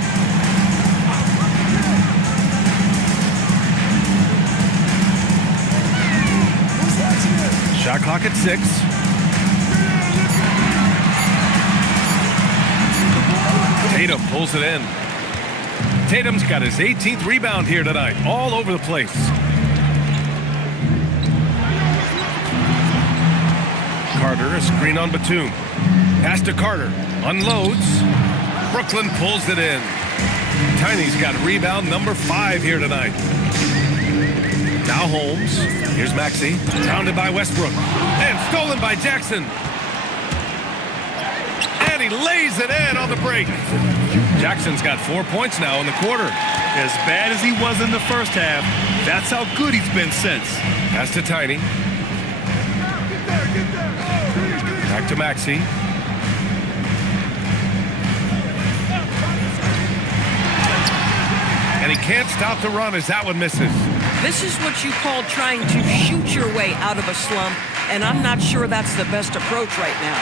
Shot clock at 6. Tatum pulls it in. Tatum's got his 18th rebound here tonight, all over the place. Carter, a screen on Batum. Pass to Carter, unloads. Brooklyn pulls it in. Tiny's got rebound number 5 here tonight. Now Holmes. Here's Maxey. Pounded by Westbrook. And stolen by Jackson. And he lays it in on the break. Jackson's got 4 points now in the quarter. As bad as he was in the first half, that's how good he's been since. Pass to Tiny. Back to Maxey. And he can't stop the run as that one misses. This is what you call trying to shoot your way out of a slump, and I'm not sure that's the best approach right now.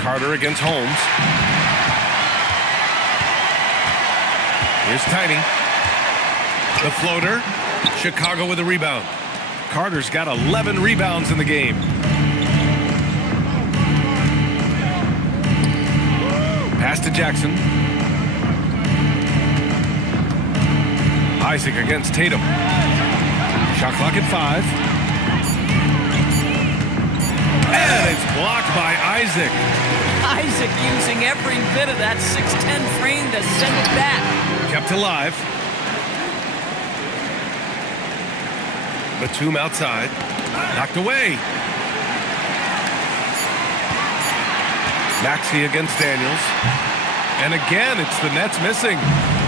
Carter against Holmes. Here's Tiny. The floater. Chicago with a rebound. Carter's got 11 rebounds in the game. Pass to Jackson. Isaac against Tatum. Shot clock at 5. And it's blocked by Isaac. Isaac using every bit of that 6'10 frame to send it back. Kept alive. Batum outside. Knocked away. Maxey against Daniels. And again, it's the Nets missing.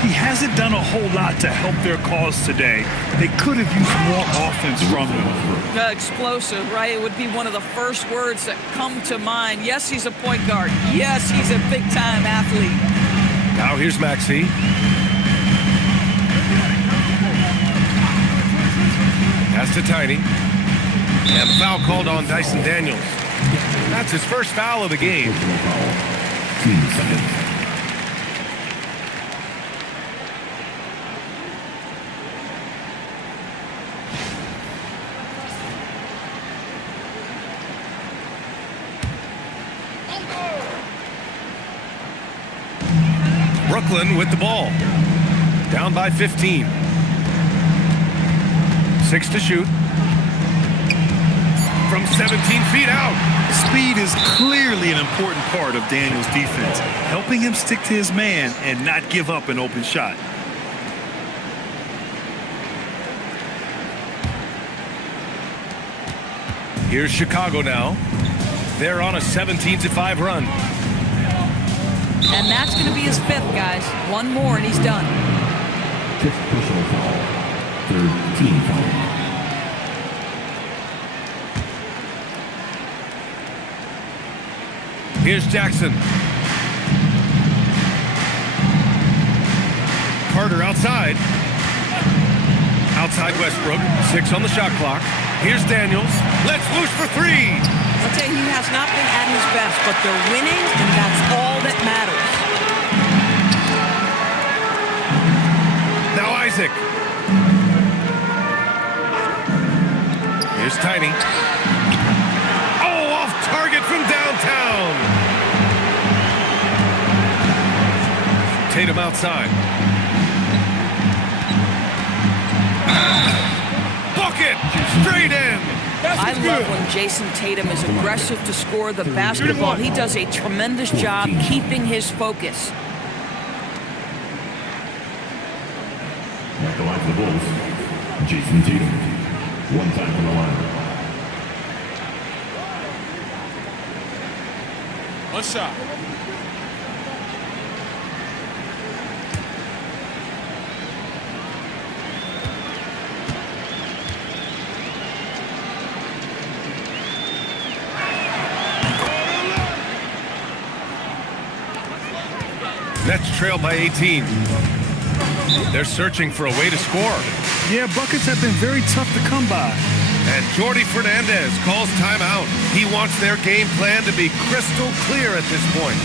He hasn't done a whole lot to help their cause today. They could have used more offense from him. Explosive, right? It would be one of the first words that come to mind. Yes, he's a point guard. Yes, he's a big-time athlete. Now here's Maxey. Pass to Tiny. And foul called on Dyson Daniels. That's his first foul of the game. 2 seconds. Brooklyn with the ball. Down by 15. 6 to shoot. From 17 feet out. Speed is clearly an important part of Daniels' defense, helping him stick to his man and not give up an open shot. Here's Chicago now. They're on a 17-5 run. And that's going to be his 5th, guys. One more and he's done. 5th personal foul. 3rd team foul. Here's Jackson. Carter outside. Outside Westbrook. 6 on the shot clock. Here's Daniels. Let's loose for 3. I'll tell you, he has not been at his best, but they're winning, and that's all that matters. Now Isaac. Here's Tiny. Oh, off target from downtown. Tatum outside. Bucket. love when Jason Tatum is aggressive to score the basketball. He does a tremendous job keeping his focus. At the line for the Bulls, Jason Tatum. One time from the line. One shot. Nets trail by 18. They're searching for a way to score. Yeah, buckets have been very tough to come by. And Jordi Fernandez calls timeout. He wants their game plan to be crystal clear at this point.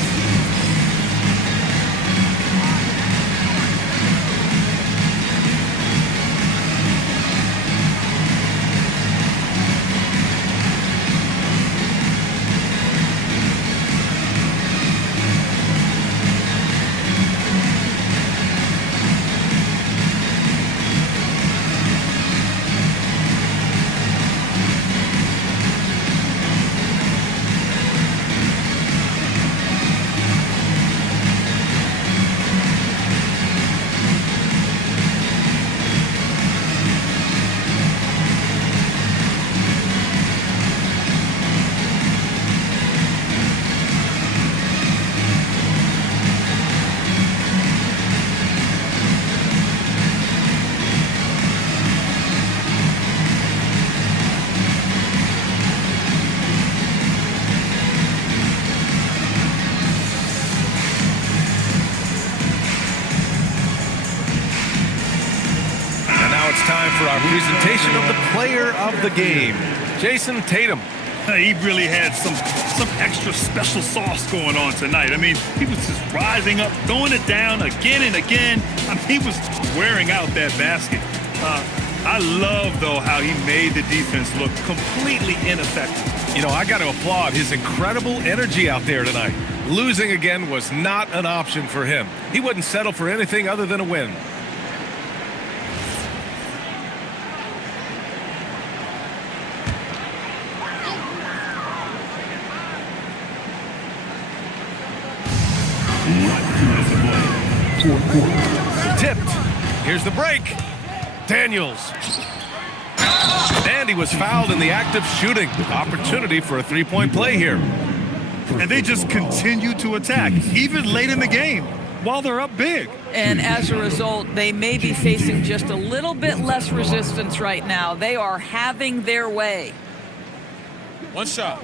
Time for our presentation of the player of the game, Jason Tatum. He really had some extra special sauce going on tonight. I mean, he was just rising up, throwing it down again and again. I mean, he was wearing out that basket. I love, though, how he made the defense look completely ineffective. You know, I got to applaud his incredible energy out there tonight. Losing again was not an option for him. He wouldn't settle for anything other than a win. Tipped. Here's the break. Daniels. And he was fouled in the act of shooting. Opportunity for a three-point play here. And they just continue to attack, even late in the game, while they're up big. And as a result, they may be facing just a little bit less resistance right now. They are having their way. One shot.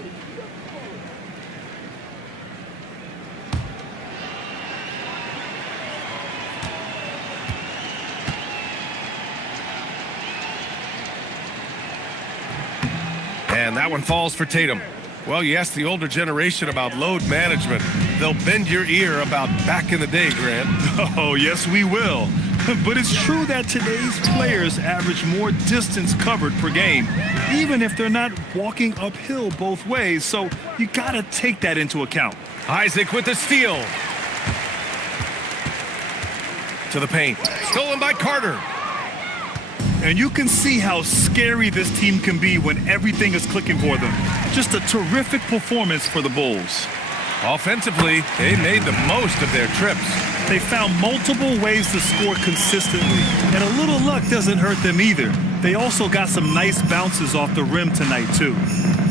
And that one falls for Tatum. Well, you ask the older generation about load management. They'll bend your ear about back in the day, Grant. Oh, yes, we will. But it's true that today's players average more distance covered per game, even if they're not walking uphill both ways. So you got to take that into account. Isaac with the steal. To the paint. Stolen by Carter. And you can see how scary this team can be when everything is clicking for them. Just a terrific performance for the Bulls. Offensively, they made the most of their trips. They found multiple ways to score consistently, and a little luck doesn't hurt them either. They also got some nice bounces off the rim tonight, too.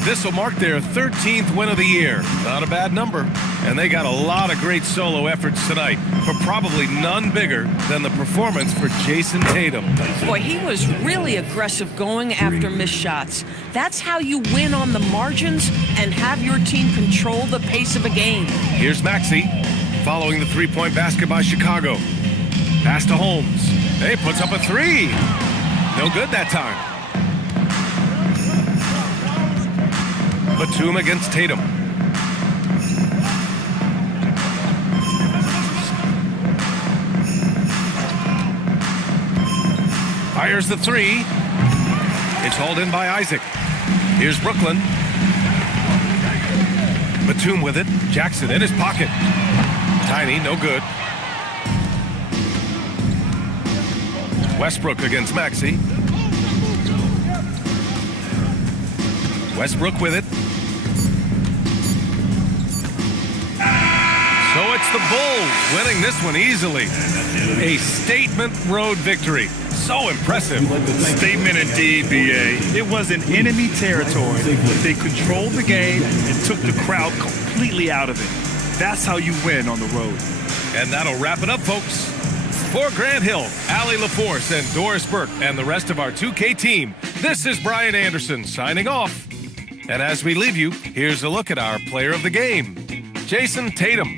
This will mark their 13th win of the year. Not a bad number. And they got a lot of great solo efforts tonight, but probably none bigger than the performance for Jason Tatum. Boy, he was really aggressive going after missed shots. That's how you win on the margins and have your team control the pace of a game. Here's Maxey following the three-point basket by Chicago. Pass to Holmes. Hey, puts up a three. No good that time. Batum against Tatum. Fires the three. It's hauled in by Isaac. Here's Brooklyn. Batum with it. Jackson in his pocket. Tiny, no good. Westbrook against Maxey. Westbrook with it. So it's the Bulls winning this one easily. A statement road victory. So impressive. Statement indeed, B.A. It was in enemy territory, but they controlled the game and took the crowd completely out of it. That's how you win on the road. And that'll wrap it up, folks. For Grant Hill, Allie LaForce, and Doris Burke, and the rest of our 2K team, this is Brian Anderson signing off. And as we leave you, here's a look at our player of the game, Jason Tatum.